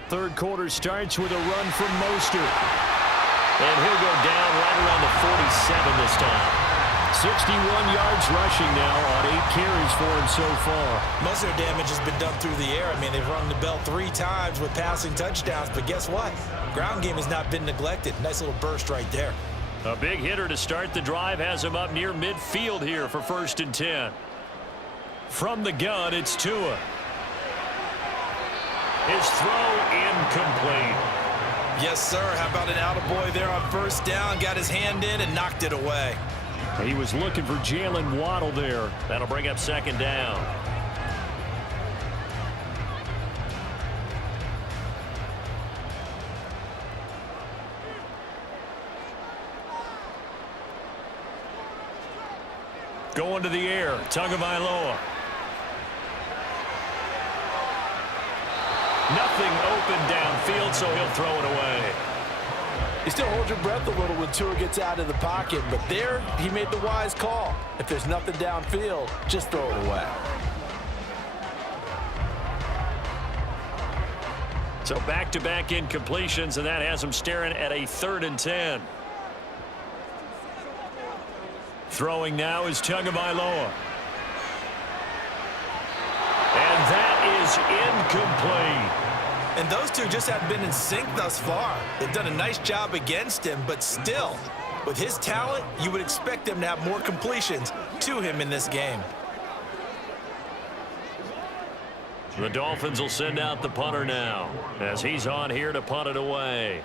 Third quarter starts with a run from Mostert. And he'll go down right around the 47 this time. 61 yards rushing now on 8 carries for him so far. Most of their damage has been done through the air. I mean, they've rung the bell 3 times with passing touchdowns, but guess what? Ground game has not been neglected. Nice little burst right there. A big hitter to start the drive has him up near midfield here for 1st and 10. From the gun, it's Tua. His throw incomplete. Yes, sir. How about an attaboy there on 1st down? Got his hand in and knocked it away. He was looking for Jalen Waddle there. That'll bring up 2nd down. Going to the air, Tagovailoa. Nothing open downfield, so he'll throw it away. You still hold your breath a little when Tua gets out of the pocket, but there he made the wise call. If there's nothing downfield, just throw it away. So back-to-back incompletions, and that has him staring at a 3rd and 10. Throwing now is Tagovailoa. And that is incomplete. And those two just haven't been in sync thus far. They've done a nice job against him, but still, with his talent, you would expect them to have more completions to him in this game. The Dolphins will send out the punter now as he's on here to punt it away.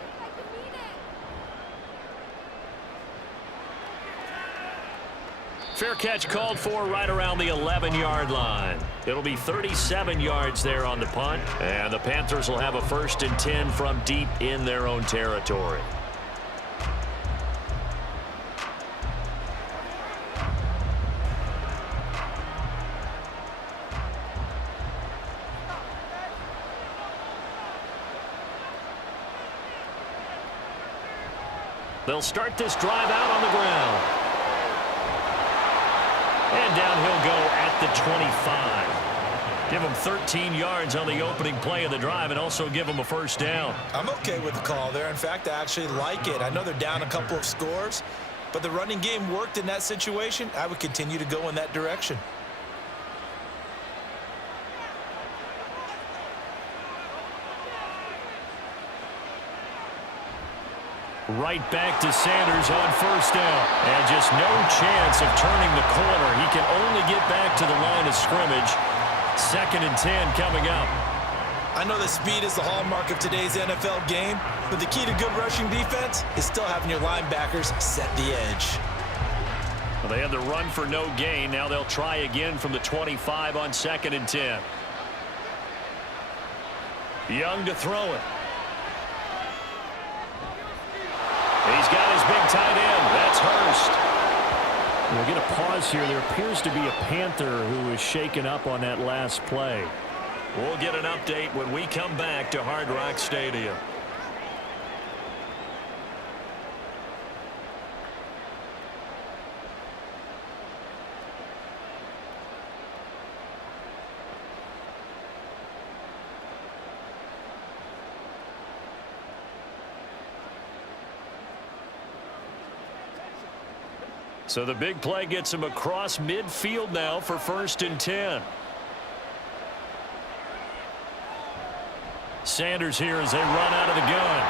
Fair catch called for right around the 11-yard line. It'll be 37 yards there on the punt, and the Panthers will have a 1st and 10 from deep in their own territory. They'll start this drive out on the ground. And down he'll go at the 25. Give him 13 yards on the opening play of the drive and also give him a 1st down. I'm okay with the call there. In fact, I actually like it. I know they're down a couple of scores, but the running game worked in that situation. I would continue to go in that direction. Right back to Sanders on first down. And just no chance of turning the corner. He can only get back to the line of scrimmage. 2nd and 10 coming up. I know that speed is the hallmark of today's NFL game, but the key to good rushing defense is still having your linebackers set the edge. Well, they had the run for no gain. Now they'll try again from the 25 on 2nd and 10. Young to throw it. He's got his big tight end. That's Hurst. We'll get a pause here. There appears to be a Panther who was shaken up on that last play. We'll get an update when we come back to Hard Rock Stadium. So the big play gets him across midfield now for 1st and 10. Sanders here as they run out of the gun.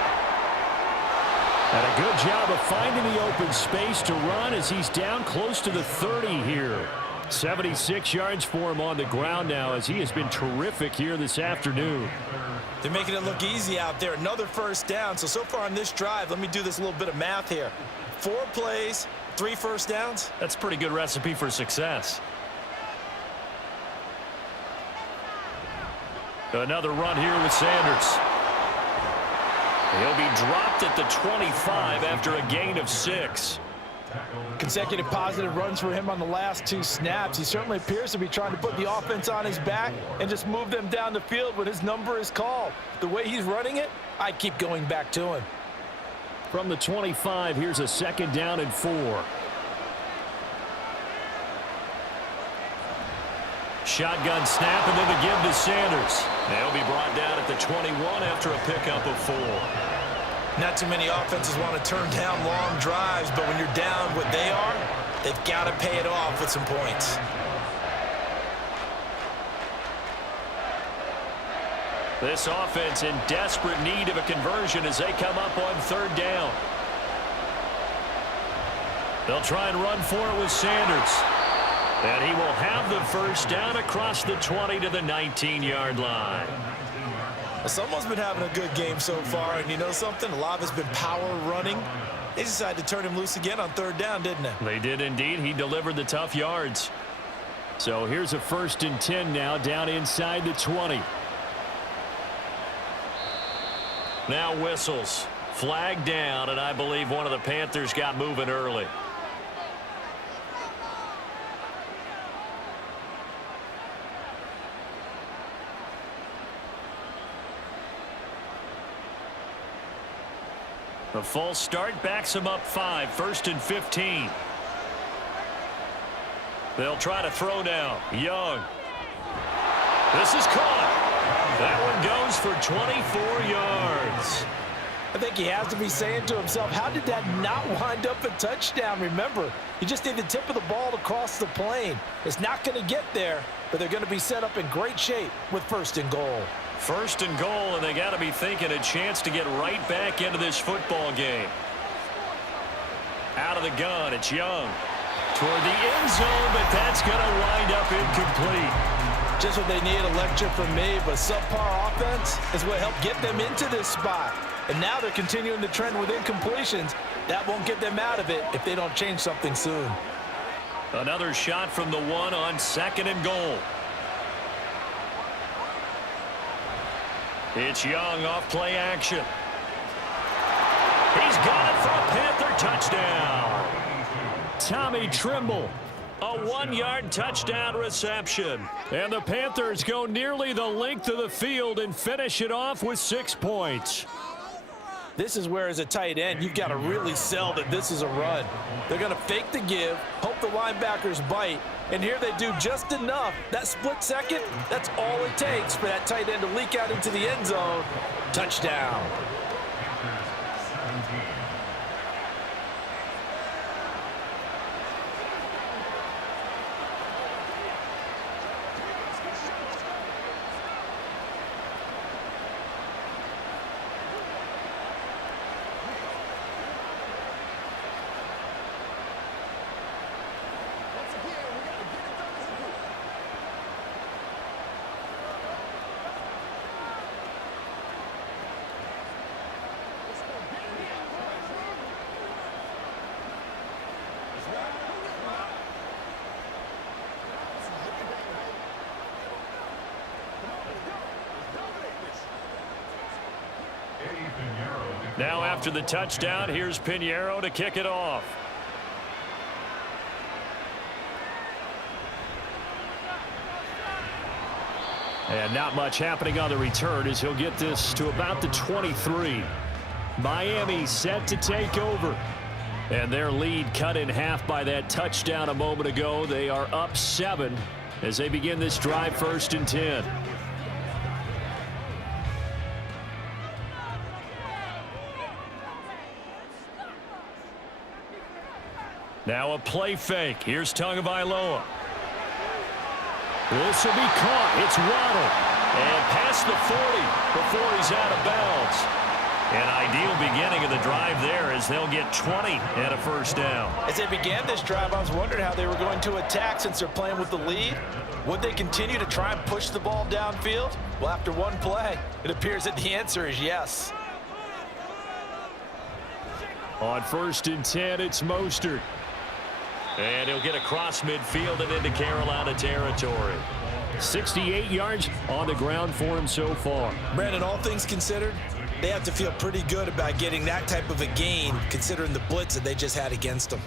And a good job of finding the open space to run as he's down close to the 30 here. 76 yards for him on the ground now as he has been terrific here this afternoon. They're making it look easy out there. Another first down. So far on this drive, let me do this little bit of math here. 4 plays, 3 first downs. That's a pretty good recipe for success. Another run here with Sanders. He'll be dropped at the 25 after a gain of 6. Consecutive positive runs for him on the last 2 snaps. He certainly appears to be trying to put the offense on his back and just move them down the field when his number is called. The way he's running it, I keep going back to him. From the 25, here's a 2nd down and 4. Shotgun snap and then the give to Sanders. They'll be brought down at the 21 after a pickup of 4. Not too many offenses want to turn down long drives, but when you're down what they are, they've got to pay it off with some points. This offense in desperate need of a conversion as they come up on 3rd down. They'll try and run for it with Sanders. And he will have the first down across the 20 to the 19-yard line. Well, someone's been having a good game so far, and you know something? A lot of it's been power running. They decided to turn him loose again on 3rd down, didn't they? They did indeed. He delivered the tough yards. So here's a 1st and 10 now down inside the 20. Now whistles. Flag down, and I believe one of the Panthers got moving early. The false start backs him up 5, 1st and 15. They'll try to throw now. Young. This is caught. That one goes for 24 yards. I think he has to be saying to himself, how did that not wind up a touchdown? Remember, you just need the tip of the ball to cross the plane. It's not going to get there, but they're going to be set up in great shape with 1st and goal. 1st and goal, and they got to be thinking a chance to get right back into this football game. Out of the gun, it's Young. Toward the end zone, but that's going to wind up incomplete. Just what they need, a lecture from me, but subpar offense is what helped get them into this spot. And now they're continuing the trend with incompletions. That won't get them out of it if they don't change something soon. Another shot from the 1 on 2nd and goal. It's Young off play action. He's got it for a Panther touchdown. Tommy Trimble. A 1-yard touchdown reception. And the Panthers go nearly the length of the field and finish it off with 6 points. This is where, as a tight end, you've got to really sell that this is a run. They're going to fake the give, hope the linebackers bite, and here they do just enough. That split second, that's all it takes for that tight end to leak out into the end zone. Touchdown. Now after the touchdown, here's Pinheiro to kick it off. And not much happening on the return as he'll get this to about the 23. Miami set to take over. And their lead cut in half by that touchdown a moment ago. They are up 7 as they begin this drive 1st and 10. Now a play fake. Here's Tagovailoa. This will be caught. It's Waddle. And past the 40 before he's out of bounds. An ideal beginning of the drive there as they'll get 20 and a first down. As they began this drive, I was wondering how they were going to attack since they're playing with the lead. Would they continue to try and push the ball downfield? Well, after one play, it appears that the answer is yes. On 1st and 10, it's Mostert. And he'll get across midfield and into Carolina territory. 68 yards on the ground for him so far. Brandon, all things considered, they have to feel pretty good about getting that type of a gain considering the blitz that they just had against them.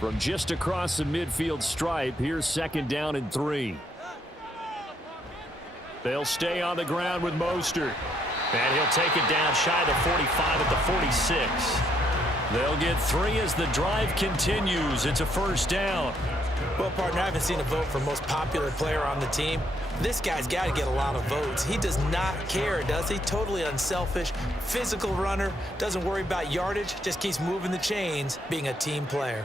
From just across the midfield stripe, here's 2nd down and 3. They'll stay on the ground with Mostert. And he'll take it down shy of the 45 at the 46. They'll get 3 as the drive continues. It's a first down. Well, partner, I haven't seen a vote for most popular player on the team. This guy's got to get a lot of votes. He does not care, does he? Totally unselfish, physical runner, doesn't worry about yardage, just keeps moving the chains, being a team player.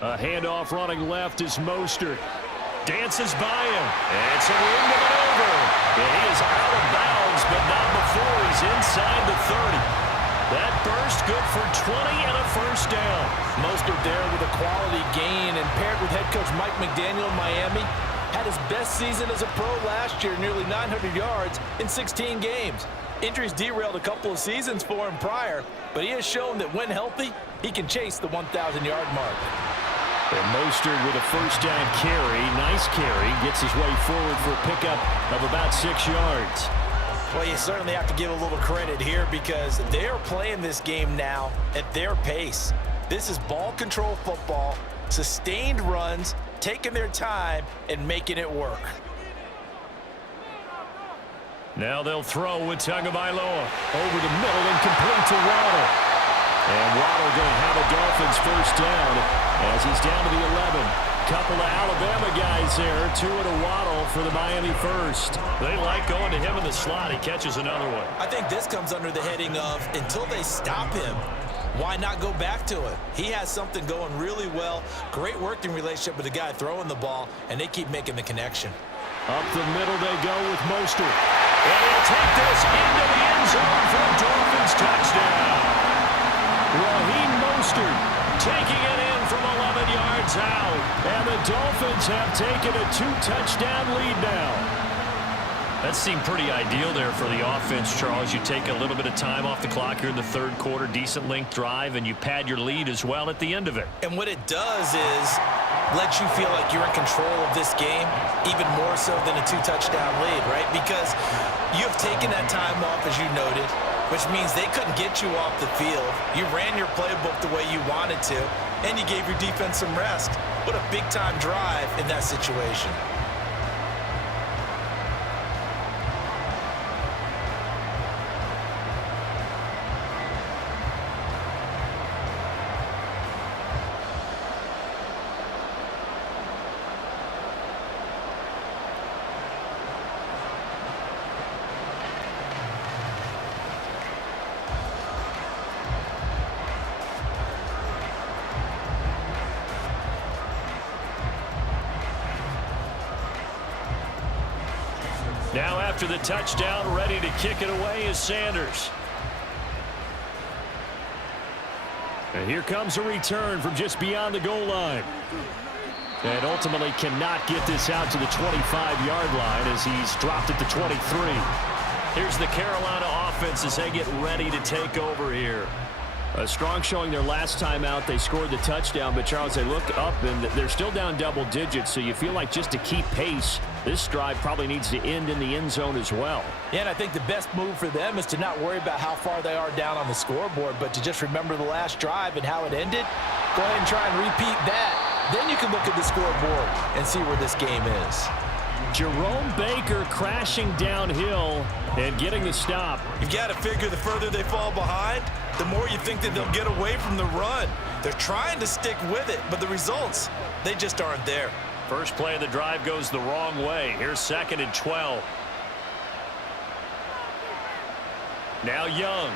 A handoff running left is Mostert. Dances by him. It's a wing to maneuver. And he is out of bounds, but not before he's inside the 30. That burst good for 20 and a first down. Mostert there with a quality gain, and paired with head coach Mike McDaniel in Miami, had his best season as a pro last year, nearly 900 yards in 16 games. Injuries derailed a couple of seasons for him prior, but he has shown that when healthy, he can chase the 1,000-yard mark. And Mostert with a first down carry. Nice carry. Gets his way forward for a pickup of about 6 yards. Well, you certainly have to give a little credit here because they're playing this game now at their pace. This is ball control football, sustained runs, taking their time, and making it work. Now they'll throw with Tagovailoa. Over the middle and complete to Waddle. And Waddle going to have a Dolphins first down as he's down to the 11. Couple of Alabama guys there. 2 and a Waddle for the Miami first. They like going to him in the slot. He catches another one. I think this comes under the heading of until they stop him, why not go back to it? He has something going really well. Great working relationship with the guy throwing the ball, and they keep making the connection. Up the middle they go with Mostert. And he'll take this into the end zone for a Dolphins touchdown. Raheem Mostert taking it in from 11 yards out. And the Dolphins have taken a 2-touchdown lead now. That seemed pretty ideal there for the offense, Charles. You take a little bit of time off the clock here in the third quarter, decent length drive, and you pad your lead as well at the end of it. And what it does is let you feel like you're in control of this game, even more so than a 2-touchdown lead, right? Because you've taken that time off, as you noted, which means they couldn't get you off the field. You ran your playbook the way you wanted to, and you gave your defense some rest. What a big-time drive in that situation. Now after the touchdown, ready to kick it away is Sanders. And here comes a return from just beyond the goal line. And ultimately cannot get this out to the 25-yard line as he's dropped at the 23. Here's the Carolina offense as they get ready to take over here. A strong showing their last time out. They scored the touchdown, but Charles, they look up and they're still down double digits, so you feel like just to keep pace This drive probably needs to end in the end zone as well. Yeah, and I think the best move for them is to not worry about how far they are down on the scoreboard, but to just remember the last drive and how it ended. Go ahead and try and repeat that. Then you can look at the scoreboard and see where this game is. Jerome Baker crashing downhill and getting the stop. You've got to figure the further they fall behind, the more you think that they'll get away from the run. They're trying to stick with it, but the results, they just aren't there. First play of the drive goes the wrong way. Here's 2nd and 12. Now Young.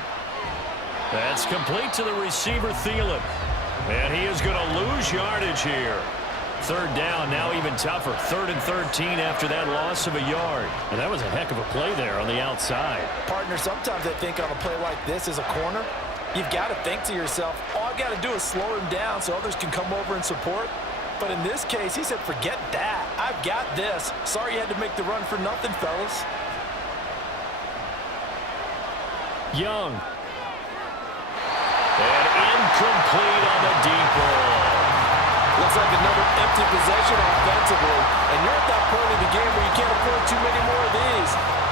That's complete to the receiver, Thielen. And he is going to lose yardage here. 3rd down, now even tougher. 3rd and 13 after that loss of a yard. And that was a heck of a play there on the outside. Partner, sometimes I think on a play like this as a corner, you've got to think to yourself, all I've got to do is slow him down so others can come over and support. But in this case, he said, forget that. I've got this. Sorry you had to make the run for nothing, fellas. Young. And incomplete on the deep ball. Looks like another empty possession offensively. And you're at that point in the game where you can't afford too many more of these.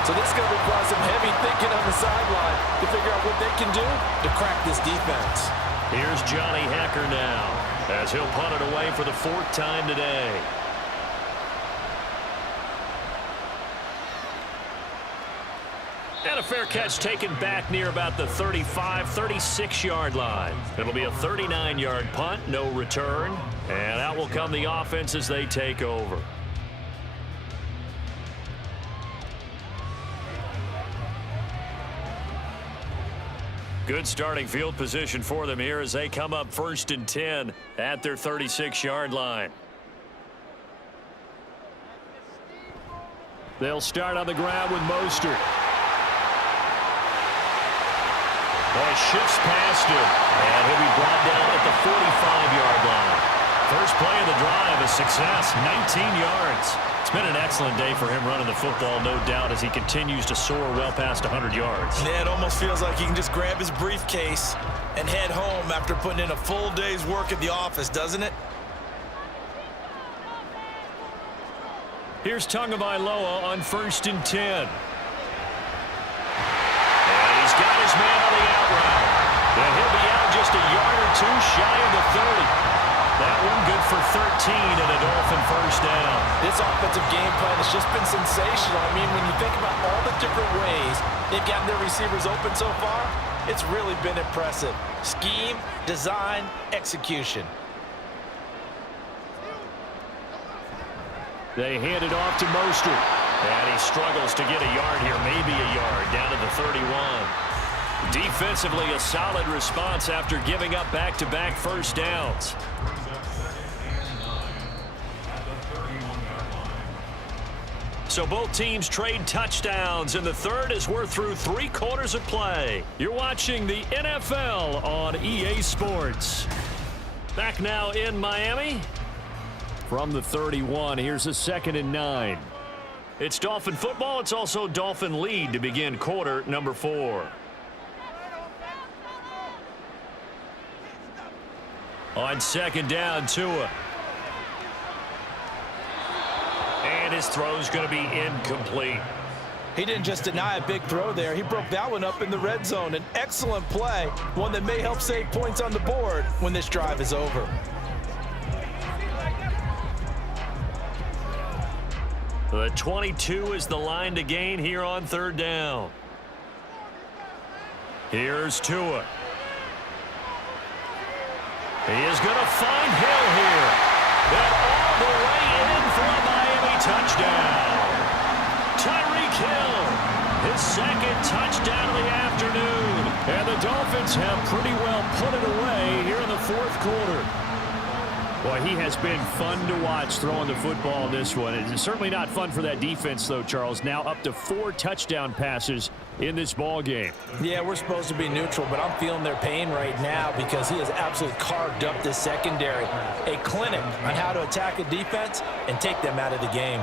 So this is going to require some heavy thinking on the sideline to figure out what they can do to crack this defense. Here's Johnny Hacker now, as he'll punt it away for the 4th time today. And a fair catch taken back near about the 35, 36-yard line. It'll be a 39-yard punt, no return. And out will come the offense as they take over. Good starting field position for them here as they come up 1st and 10 at their 36-yard line. They'll start on the ground with Mostert. Boy, shifts past him, and he'll be brought down at the 45-yard line. First play of the drive, a success, 19 yards. It's been an excellent day for him running the football, no doubt, as he continues to soar well past 100 yards. Yeah, it almost feels like he can just grab his briefcase and head home after putting in a full day's work at the office, doesn't it? Here's Tagovailoa on 1st and 10. And he's got his man on the out route. And he'll be out just a yard or two shy of the 30. That one good for 13 and a Dolphin 1st down. This offensive game plan has just been sensational. I mean, when you think about all the different ways they've gotten their receivers open so far, it's really been impressive. Scheme, design, execution. They hand it off to Mostert. And he struggles to get a yard here, maybe a yard, down to the 31. Defensively, a solid response after giving up back-to-back 1st downs. So both teams trade touchdowns, and the 3rd as we're through 3 quarters of play. You're watching the NFL on EA Sports. Back now in Miami. From the 31, here's a 2nd and 9. It's Dolphin football. It's also Dolphin lead to begin quarter number 4. On 2nd down, Tua. And his throw's going to be incomplete. He didn't just deny a big throw there. He broke that one up in the red zone. An excellent play, one that may help save points on the board when this drive is over. The 22 is the line to gain here on 3rd down. Here's Tua. He is going to find Hill here. And all the way in for a Miami touchdown. Tyreek Hill, his 2nd touchdown of the afternoon. And the Dolphins have pretty well put it away here in the 4th quarter. Boy, he has been fun to watch throwing the football in this one. It's certainly not fun for that defense, though, Charles. Now up to 4 touchdown passes in this ball game. Yeah, we're supposed to be neutral, but I'm feeling their pain right now because he has absolutely carved up this secondary. A clinic on how to attack a defense and take them out of the game.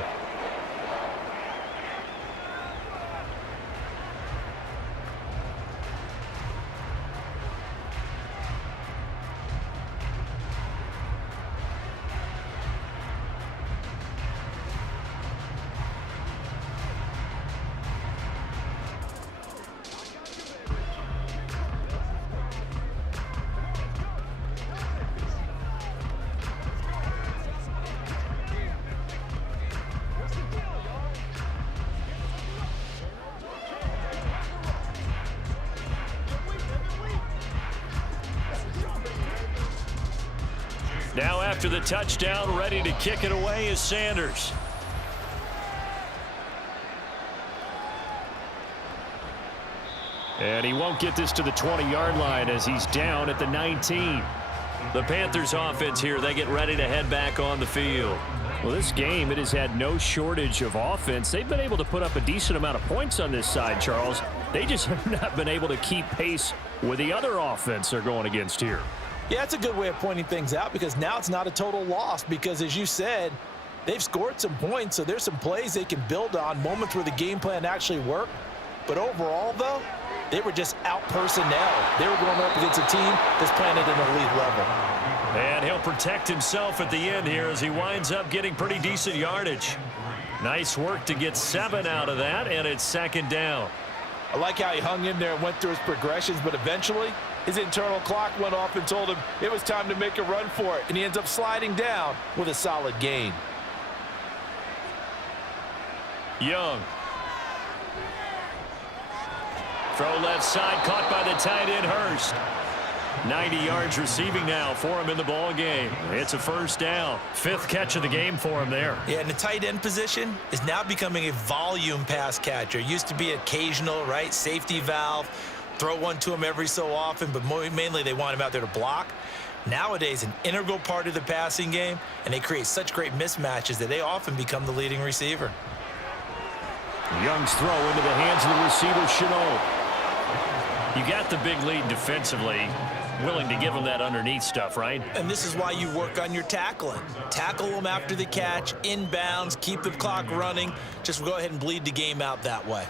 Now after the touchdown, ready to kick it away is Sanders. And he won't get this to the 20-yard line as he's down at the 19. The Panthers offense here, they get ready to head back on the field. Well, this game, it has had no shortage of offense. They've been able to put up a decent amount of points on this side, Charles. They just have not been able to keep pace with the other offense they're going against here. Yeah, that's a good way of pointing things out because now it's not a total loss because, as you said, they've scored some points, so there's some plays they can build on, moments where the game plan actually worked. But overall, though, they were just out-personnel. They were going up against a team that's playing at an elite level. And he'll protect himself at the end here as he winds up getting pretty decent yardage. Nice work to get 7 out of that, and it's second down. I like how he hung in there and went through his progressions, but eventually his internal clock went off and told him it was time to make a run for it, and he ends up sliding down with a solid gain. Young. Throw left side, caught by the tight end, Hurst. 90 yards receiving now for him in the ball game. It's a first down. 5th catch of the game for him there. Yeah, and the tight end position is now becoming a volume pass catcher. It used to be occasional, right? Safety valve. Throw one to him every so often, but mainly they want him out there to block. Nowadays, an integral part of the passing game, and they create such great mismatches that they often become the leading receiver. Young's throw into the hands of the receiver, Chenault. You got the big lead defensively. Willing to give him that underneath stuff, right? And this is why you work on your tackling. Tackle them after the catch, inbounds, keep the clock running. Just go ahead and bleed the game out that way.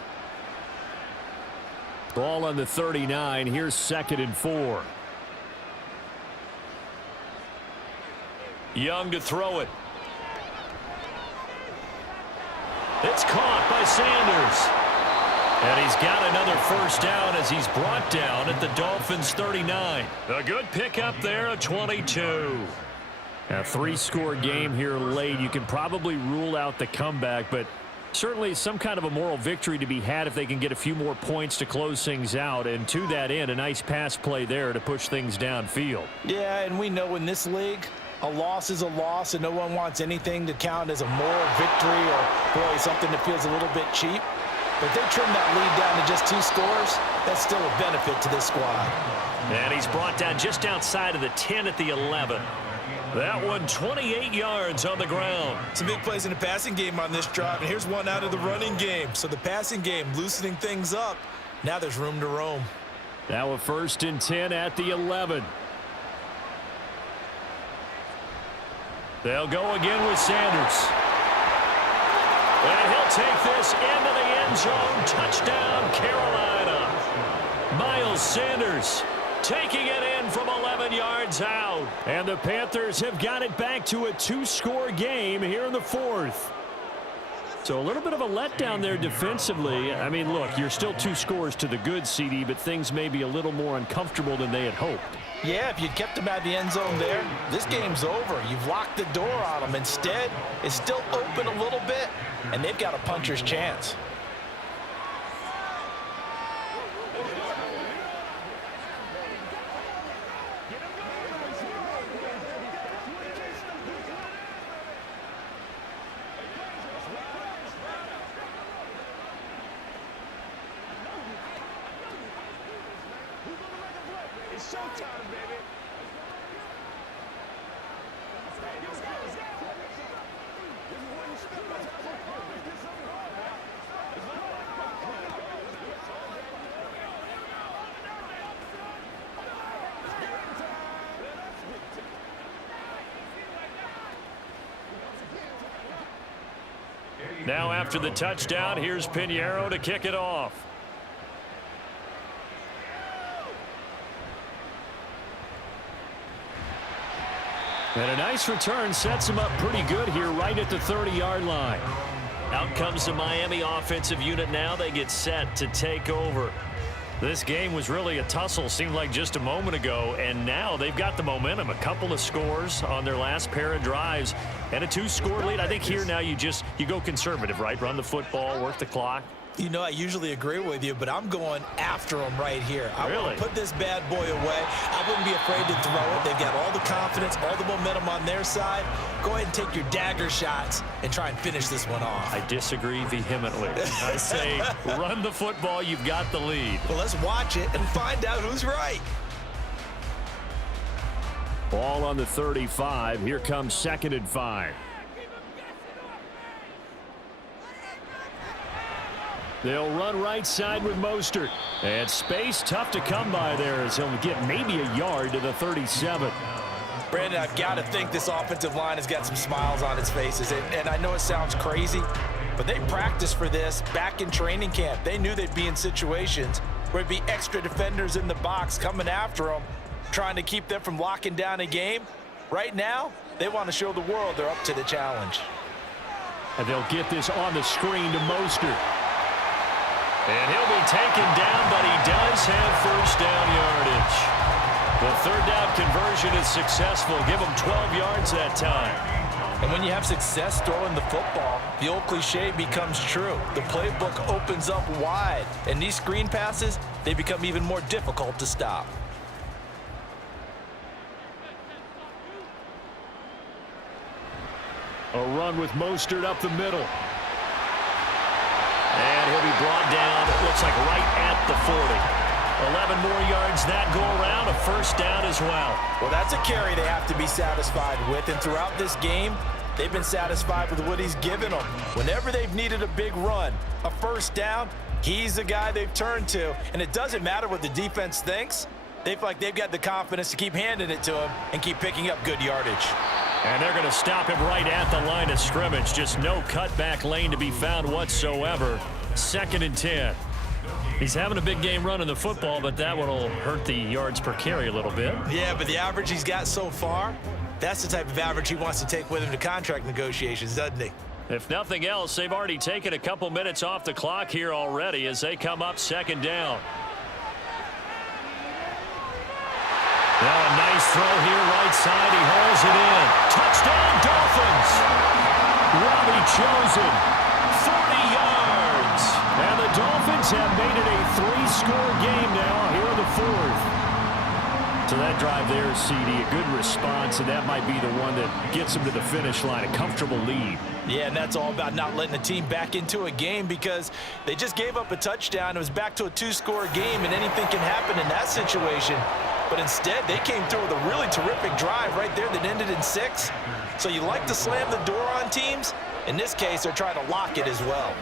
Ball on the 39. Here's 2nd and 4. Young to throw it. It's caught by Sanders. And he's got another first down as he's brought down at the Dolphins' 39. A good pickup there, a 22. A 3-score game here late. You can probably rule out the comeback, but certainly some kind of a moral victory to be had if they can get a few more points to close things out. And to that end, a nice pass play there to push things downfield. Yeah, and we know in this league, a loss is a loss, and no one wants anything to count as a moral victory or really something that feels a little bit cheap. But if they trim that lead down to just 2 scores, that's still a benefit to this squad. And he's brought down just outside of the 10 at the 11. That one 28 yards on the ground. Some big plays in the passing game on this drive, and here's one out of the running game. So the passing game loosening things up. Now there's room to roam. Now a 1st and 10 at the 11. They'll go again with Sanders. And he'll take this into the end zone. Touchdown, Carolina. Miles Sanders taking it in from 11 yards out. And the Panthers have got it back to a 2-score game here in the 4th. So a little bit of a letdown there defensively. I mean, look, you're still 2 scores to the good, CD, but things may be a little more uncomfortable than they had hoped. Yeah, if you'd kept them at the end zone there, this game's over. You've locked the door on them. Instead, it's still open a little bit, and they've got a puncher's chance. Now after the touchdown, here's Pinheiro to kick it off. And a nice return sets him up pretty good here right at the 30-yard line. Out comes the Miami offensive unit now. They get set to take over. This game was really a tussle, seemed like just a moment ago, and now they've got the momentum. A couple of scores on their last pair of drives and a 2-score lead. I think here now you go conservative, right? Run the football, work the clock. You know, I usually agree with you, but I'm going after him right here. I want to put this bad boy away. I wouldn't be afraid to throw it. They've got all the confidence, all the momentum on their side. Go ahead and take your dagger shots and try and finish this one off. I disagree vehemently. I say run the football. You've got the lead. Well, let's watch it and find out who's right. Ball on the 35. Here comes 2nd and 5. They'll run right side with Mostert. And space tough to come by there as he'll get maybe a yard to the 37. Brandon, I've got to think this offensive line has got some smiles on its faces. And I know it sounds crazy, but they practiced for this back in training camp. They knew they'd be in situations where there'd be extra defenders in the box coming after them, trying to keep them from locking down a game. Right now, they want to show the world they're up to the challenge. And they'll get this on the screen to Mostert. And he'll be taken down, but he does have first down yardage. The 3rd down conversion is successful. Give him 12 yards that time. And when you have success throwing the football, the old cliche becomes true. The playbook opens up wide, and these screen passes, they become even more difficult to stop. A run with Mostert up the middle. And he'll be brought down, it looks like right at the 40. 11 more yards that go around, a first down as well. Well, that's a carry they have to be satisfied with, and throughout this game, they've been satisfied with what he's given them. Whenever they've needed a big run, a first down, he's the guy they've turned to, and it doesn't matter what the defense thinks. They feel like they've got the confidence to keep handing it to him and keep picking up good yardage. And they're going to stop him right at the line of scrimmage. Just no cutback lane to be found whatsoever. 2nd and 10. He's having a big game running the football, but that one will hurt the yards per carry a little bit. Yeah, but the average he's got so far, that's the type of average he wants to take with him to contract negotiations, doesn't he? If nothing else, they've already taken a couple minutes off the clock here already as they come up 2nd down. Now a nice throw here, right side. He hauls it in. Touchdown, Dolphins. Robbie Chosen, 40 yards. And the Dolphins have made it a 3-score game now here in the 4th. So that drive there, CD, a good response, and that might be the one that gets them to the finish line, a comfortable lead. Yeah, and that's all about not letting the team back into a game because they just gave up a touchdown. It was back to a 2-score game, and anything can happen in that situation. But instead, they came through with a really terrific drive right there that ended in 6. So you like to slam the door on teams. In this case, they're trying to lock it as well.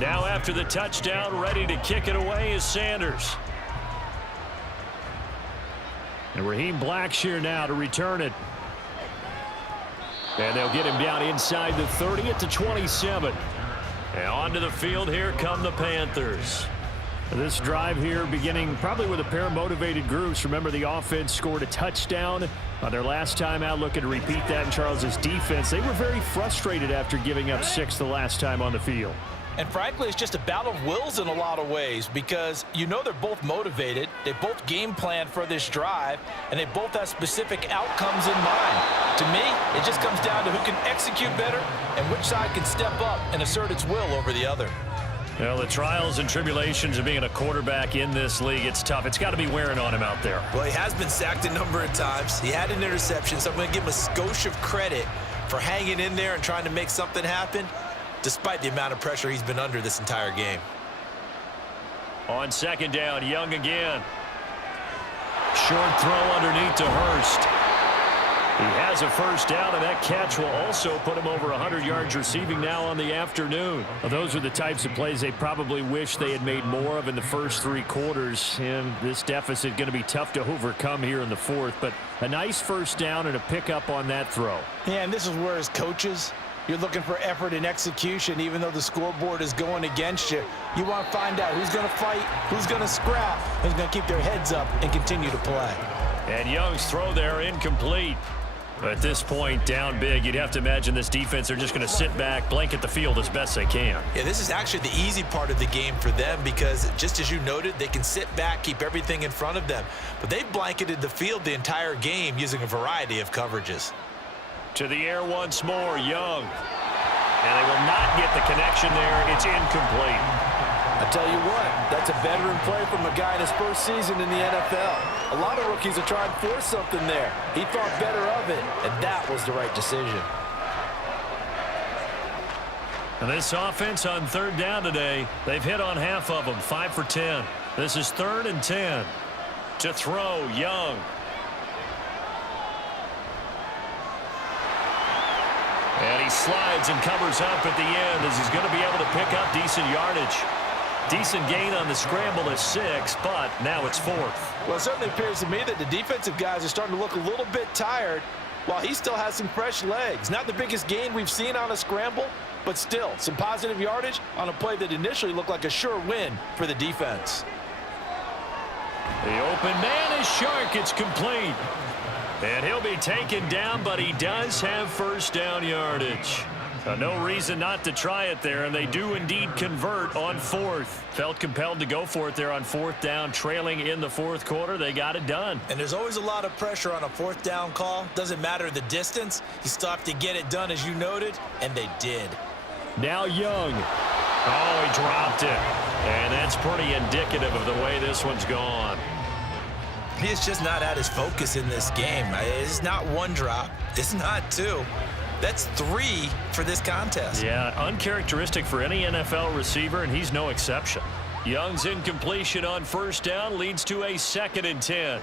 Now after the touchdown, ready to kick it away is Sanders. And Raheem Blackshear now to return it. And they'll get him down inside the 30 at the 27. And onto the field, here come the Panthers. This drive here beginning probably with a pair of motivated groups. Remember, the offense scored a touchdown on their last time out, looking to repeat that in Charles's defense. They were very frustrated after giving up 6 the last time on the field. And frankly, it's just a battle of wills in a lot of ways because you know they're both motivated. They both game planned for this drive, and they both have specific outcomes in mind. To me, it just comes down to who can execute better and which side can step up and assert its will over the other. Well, the trials and tribulations of being a quarterback in this league, it's tough. It's got to be wearing on him out there. Well, he has been sacked a number of times. He had an interception, so I'm going to give him a skosh of credit for hanging in there and trying to make something happen, despite the amount of pressure he's been under this entire game. On 2nd down, Young again. Short throw underneath to Hurst. He has a first down, and that catch will also put him over 100 yards receiving now on the afternoon. Well, those are the types of plays they probably wish they had made more of in the first 3 quarters, and this deficit going to be tough to overcome here in the fourth. But a nice first down and a pickup on that throw. Yeah, and this is where as coaches, you're looking for effort and execution, even though the scoreboard is going against you. You want to find out who's going to fight, who's going to scrap, who's going to keep their heads up and continue to play. And Young's throw there incomplete. At this point, down big, you'd have to imagine this defense are just going to sit back, blanket the field as best they can. Yeah, this is actually the easy part of the game for them because, just as you noted, they can sit back, keep everything in front of them. But they've blanketed the field the entire game using a variety of coverages. To the air once more, Young. And they will not get the connection there. It's incomplete. I tell you what, that's a veteran play from a guy in his first season in the NFL. A lot of rookies are trying to force something there. He thought better of it, and that was the right decision. And this offense on 3rd down today, they've hit on half of them, 5 for 10. This is 3rd and 10. To throw, Young. And he slides and covers up at the end as he's going to be able to pick up decent yardage. Decent gain on the scramble is 6, but now it's 4th. Well, it certainly appears to me that the defensive guys are starting to look a little bit tired while he still has some fresh legs. Not the biggest gain we've seen on a scramble, but still some positive yardage on a play that initially looked like a sure win for the defense. The open man is Shark. It's complete. And he'll be taken down, but he does have first down yardage. No reason not to try it there, and they do indeed convert on 4th. Felt compelled to go for it there on 4th down, trailing in the 4th quarter. They got it done. And there's always a lot of pressure on a 4th down call. Doesn't matter the distance. You still have to get it done, as you noted, and they did. Now Young. Oh, he dropped it. And that's pretty indicative of the way this one's gone. He's just not at his focus in this game. It's not 1 drop. It's not 2. That's 3 for this contest. Yeah, uncharacteristic for any NFL receiver, and he's no exception. Young's incompletion on first down leads to a 2nd and 10.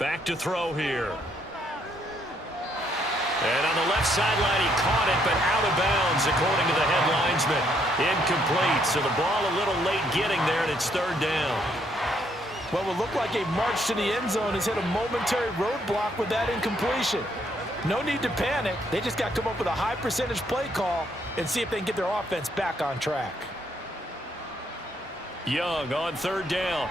Back to throw here. And on the left sideline, he caught it, but out of bounds, according to the head linesman. Incomplete, so the ball a little late getting there, and it's 3rd down. What would look like a march to the end zone has hit a momentary roadblock with that incompletion. No need to panic. They just got to come up with a high percentage play call and see if they can get their offense back on track. Young on 3rd down.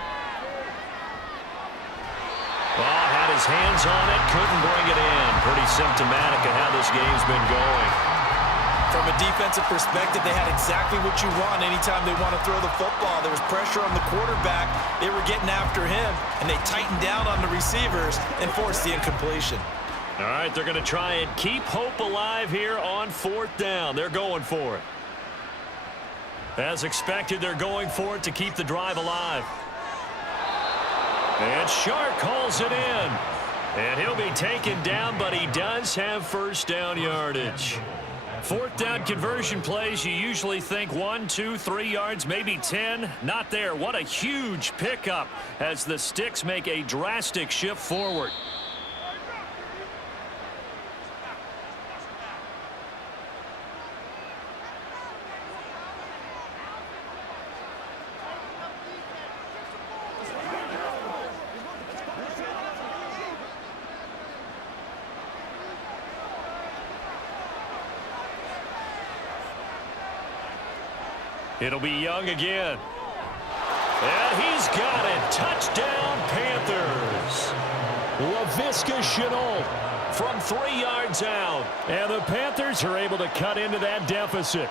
Oh, had his hands on it, couldn't bring it in. Pretty symptomatic of how this game's been going. From a defensive perspective, they had exactly what you want anytime they want to throw the football. There was pressure on the quarterback. They were getting after him, and they tightened down on the receivers and forced the incompletion. All right, they're going to try and keep hope alive here on 4th down. They're going for it. As expected, they're going for it to keep the drive alive. And Shark hauls it in. And he'll be taken down, but he does have first down yardage. 4th down conversion plays, you usually think 1, 2, 3 yards, maybe 10. Not there. What a huge pickup as the Sticks make a drastic shift forward. It'll be Young again. And he's got it. Touchdown, Panthers. Laviska Shenault from 3 yards out. And the Panthers are able to cut into that deficit.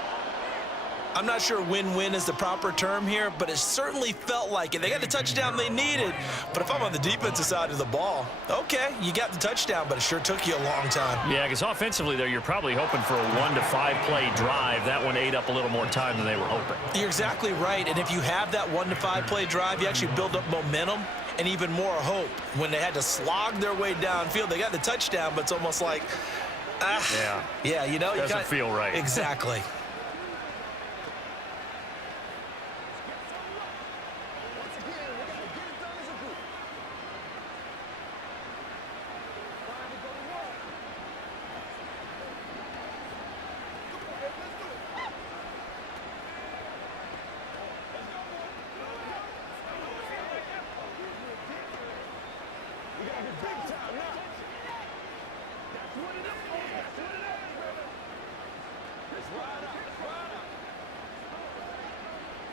I'm not sure win-win is the proper term here, but it certainly felt like it. They got the touchdown they needed, but if I'm on the defensive side of the ball, okay, you got the touchdown, but it sure took you a long time. Yeah, because offensively, though, you're probably hoping for a 1 to 5 play drive. That one ate up a little more time than they were hoping. You're exactly right, and if you have that 1 to 5 play drive, you actually build up momentum and even more hope. When they had to slog their way downfield, they got the touchdown, but it's almost like, yeah, you know, doesn't feel right. Exactly.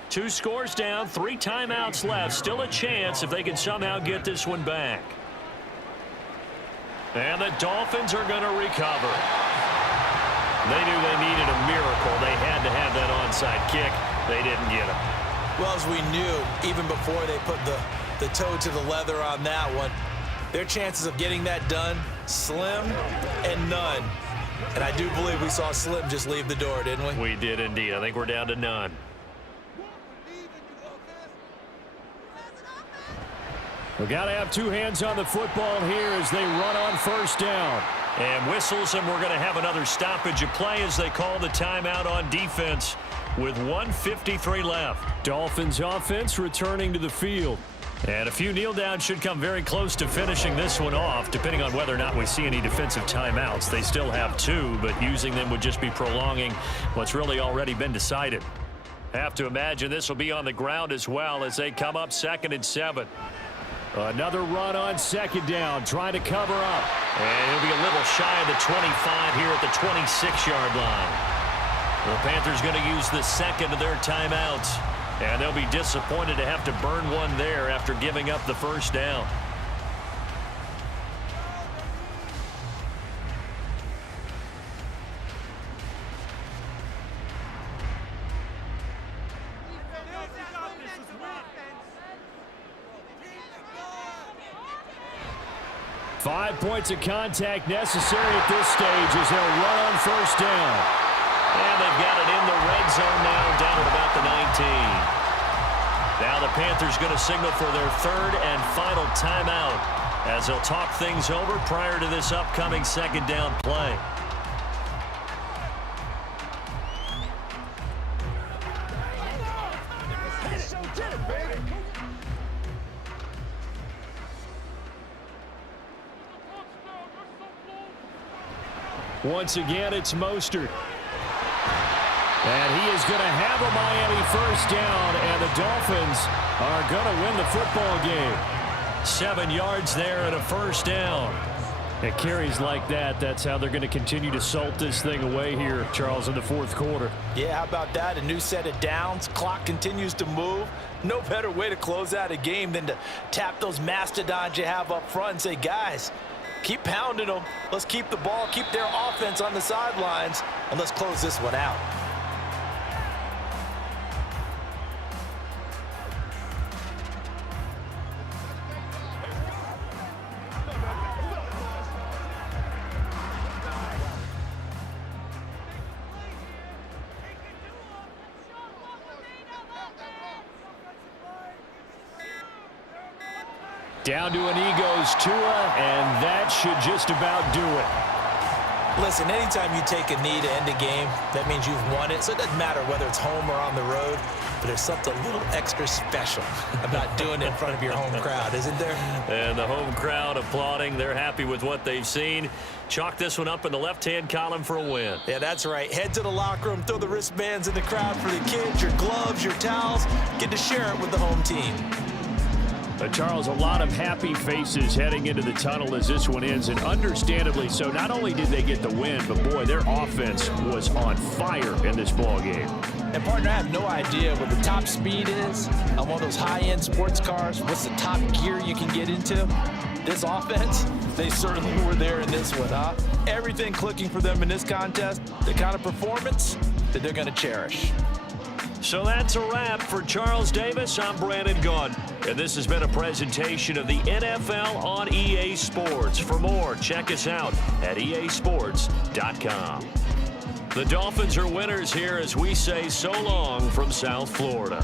Two scores down, 3 timeouts left. Still a chance if they can somehow get this one back. And the Dolphins are going to recover. They knew they needed a miracle. They had to have that onside kick. They didn't get it. Well, as we knew, even before they put the toe to the leather on that one, their chances of getting that done, slim and none. And I do believe we saw Slim just leave the door, didn't we? We did indeed. I think we're down to none. We've got to have 2 hands on the football here as they run on first down. And whistles, and we're going to have another stoppage of play as they call the timeout on defense with 1:53 left. Dolphins offense returning to the field. And a few kneel downs should come very close to finishing this one off, depending on whether or not we see any defensive timeouts. They still have 2, but using them would just be prolonging what's really already been decided. Have to imagine this will be on the ground as well as they come up 2nd and 7. Another run on second down, trying to cover up. And he'll be a little shy of the 25 here at the 26-yard line. The Panthers going to use the second of their timeouts. And they'll be disappointed to have to burn one there after giving up the first down. Five points of contact necessary at this stage as they'll run on first down. And they've got it in the red zone now, down at about the 19. Now the Panthers going to signal for their 3rd and final timeout as they'll talk things over prior to this upcoming second down play. Once again, it's Mostert. And he is going to have a Miami first down, and the Dolphins are going to win the football game. 7 yards there and a first down. It carries like that. That's how they're going to continue to salt this thing away here, Charles, in the 4th quarter. Yeah, how about that? A new set of downs. Clock continues to move. No better way to close out a game than to tap those mastodons you have up front and say, guys, keep pounding them. Let's keep the ball, keep their offense on the sidelines, and let's close this one out. Down to an Eagles Tua, and that should just about do it. Listen, anytime you take a knee to end a game, that means you've won it. So it doesn't matter whether it's home or on the road, but there's something a little extra special about doing it in front of your home crowd, isn't there? And the home crowd applauding. They're happy with what they've seen. Chalk this one up in the left-hand column for a win. Yeah, that's right. Head to the locker room, throw the wristbands in the crowd for the kids, your gloves, your towels. Get to share it with the home team. Charles, a lot of happy faces heading into the tunnel as this one ends, and understandably so. Not only did they get the win, but boy, their offense was on fire in this ball game. And partner, I have no idea what the top speed is on one of those high-end sports cars. What's the top gear you can get into? This offense, they certainly were there in this one, huh? Everything clicking for them in this contest, the kind of performance that they're going to cherish. So that's a wrap for Charles Davis. I'm Brandon Gaudin, and this has been a presentation of the NFL on EA Sports. For more, check us out at easports.com. The Dolphins are winners here as we say so long from South Florida.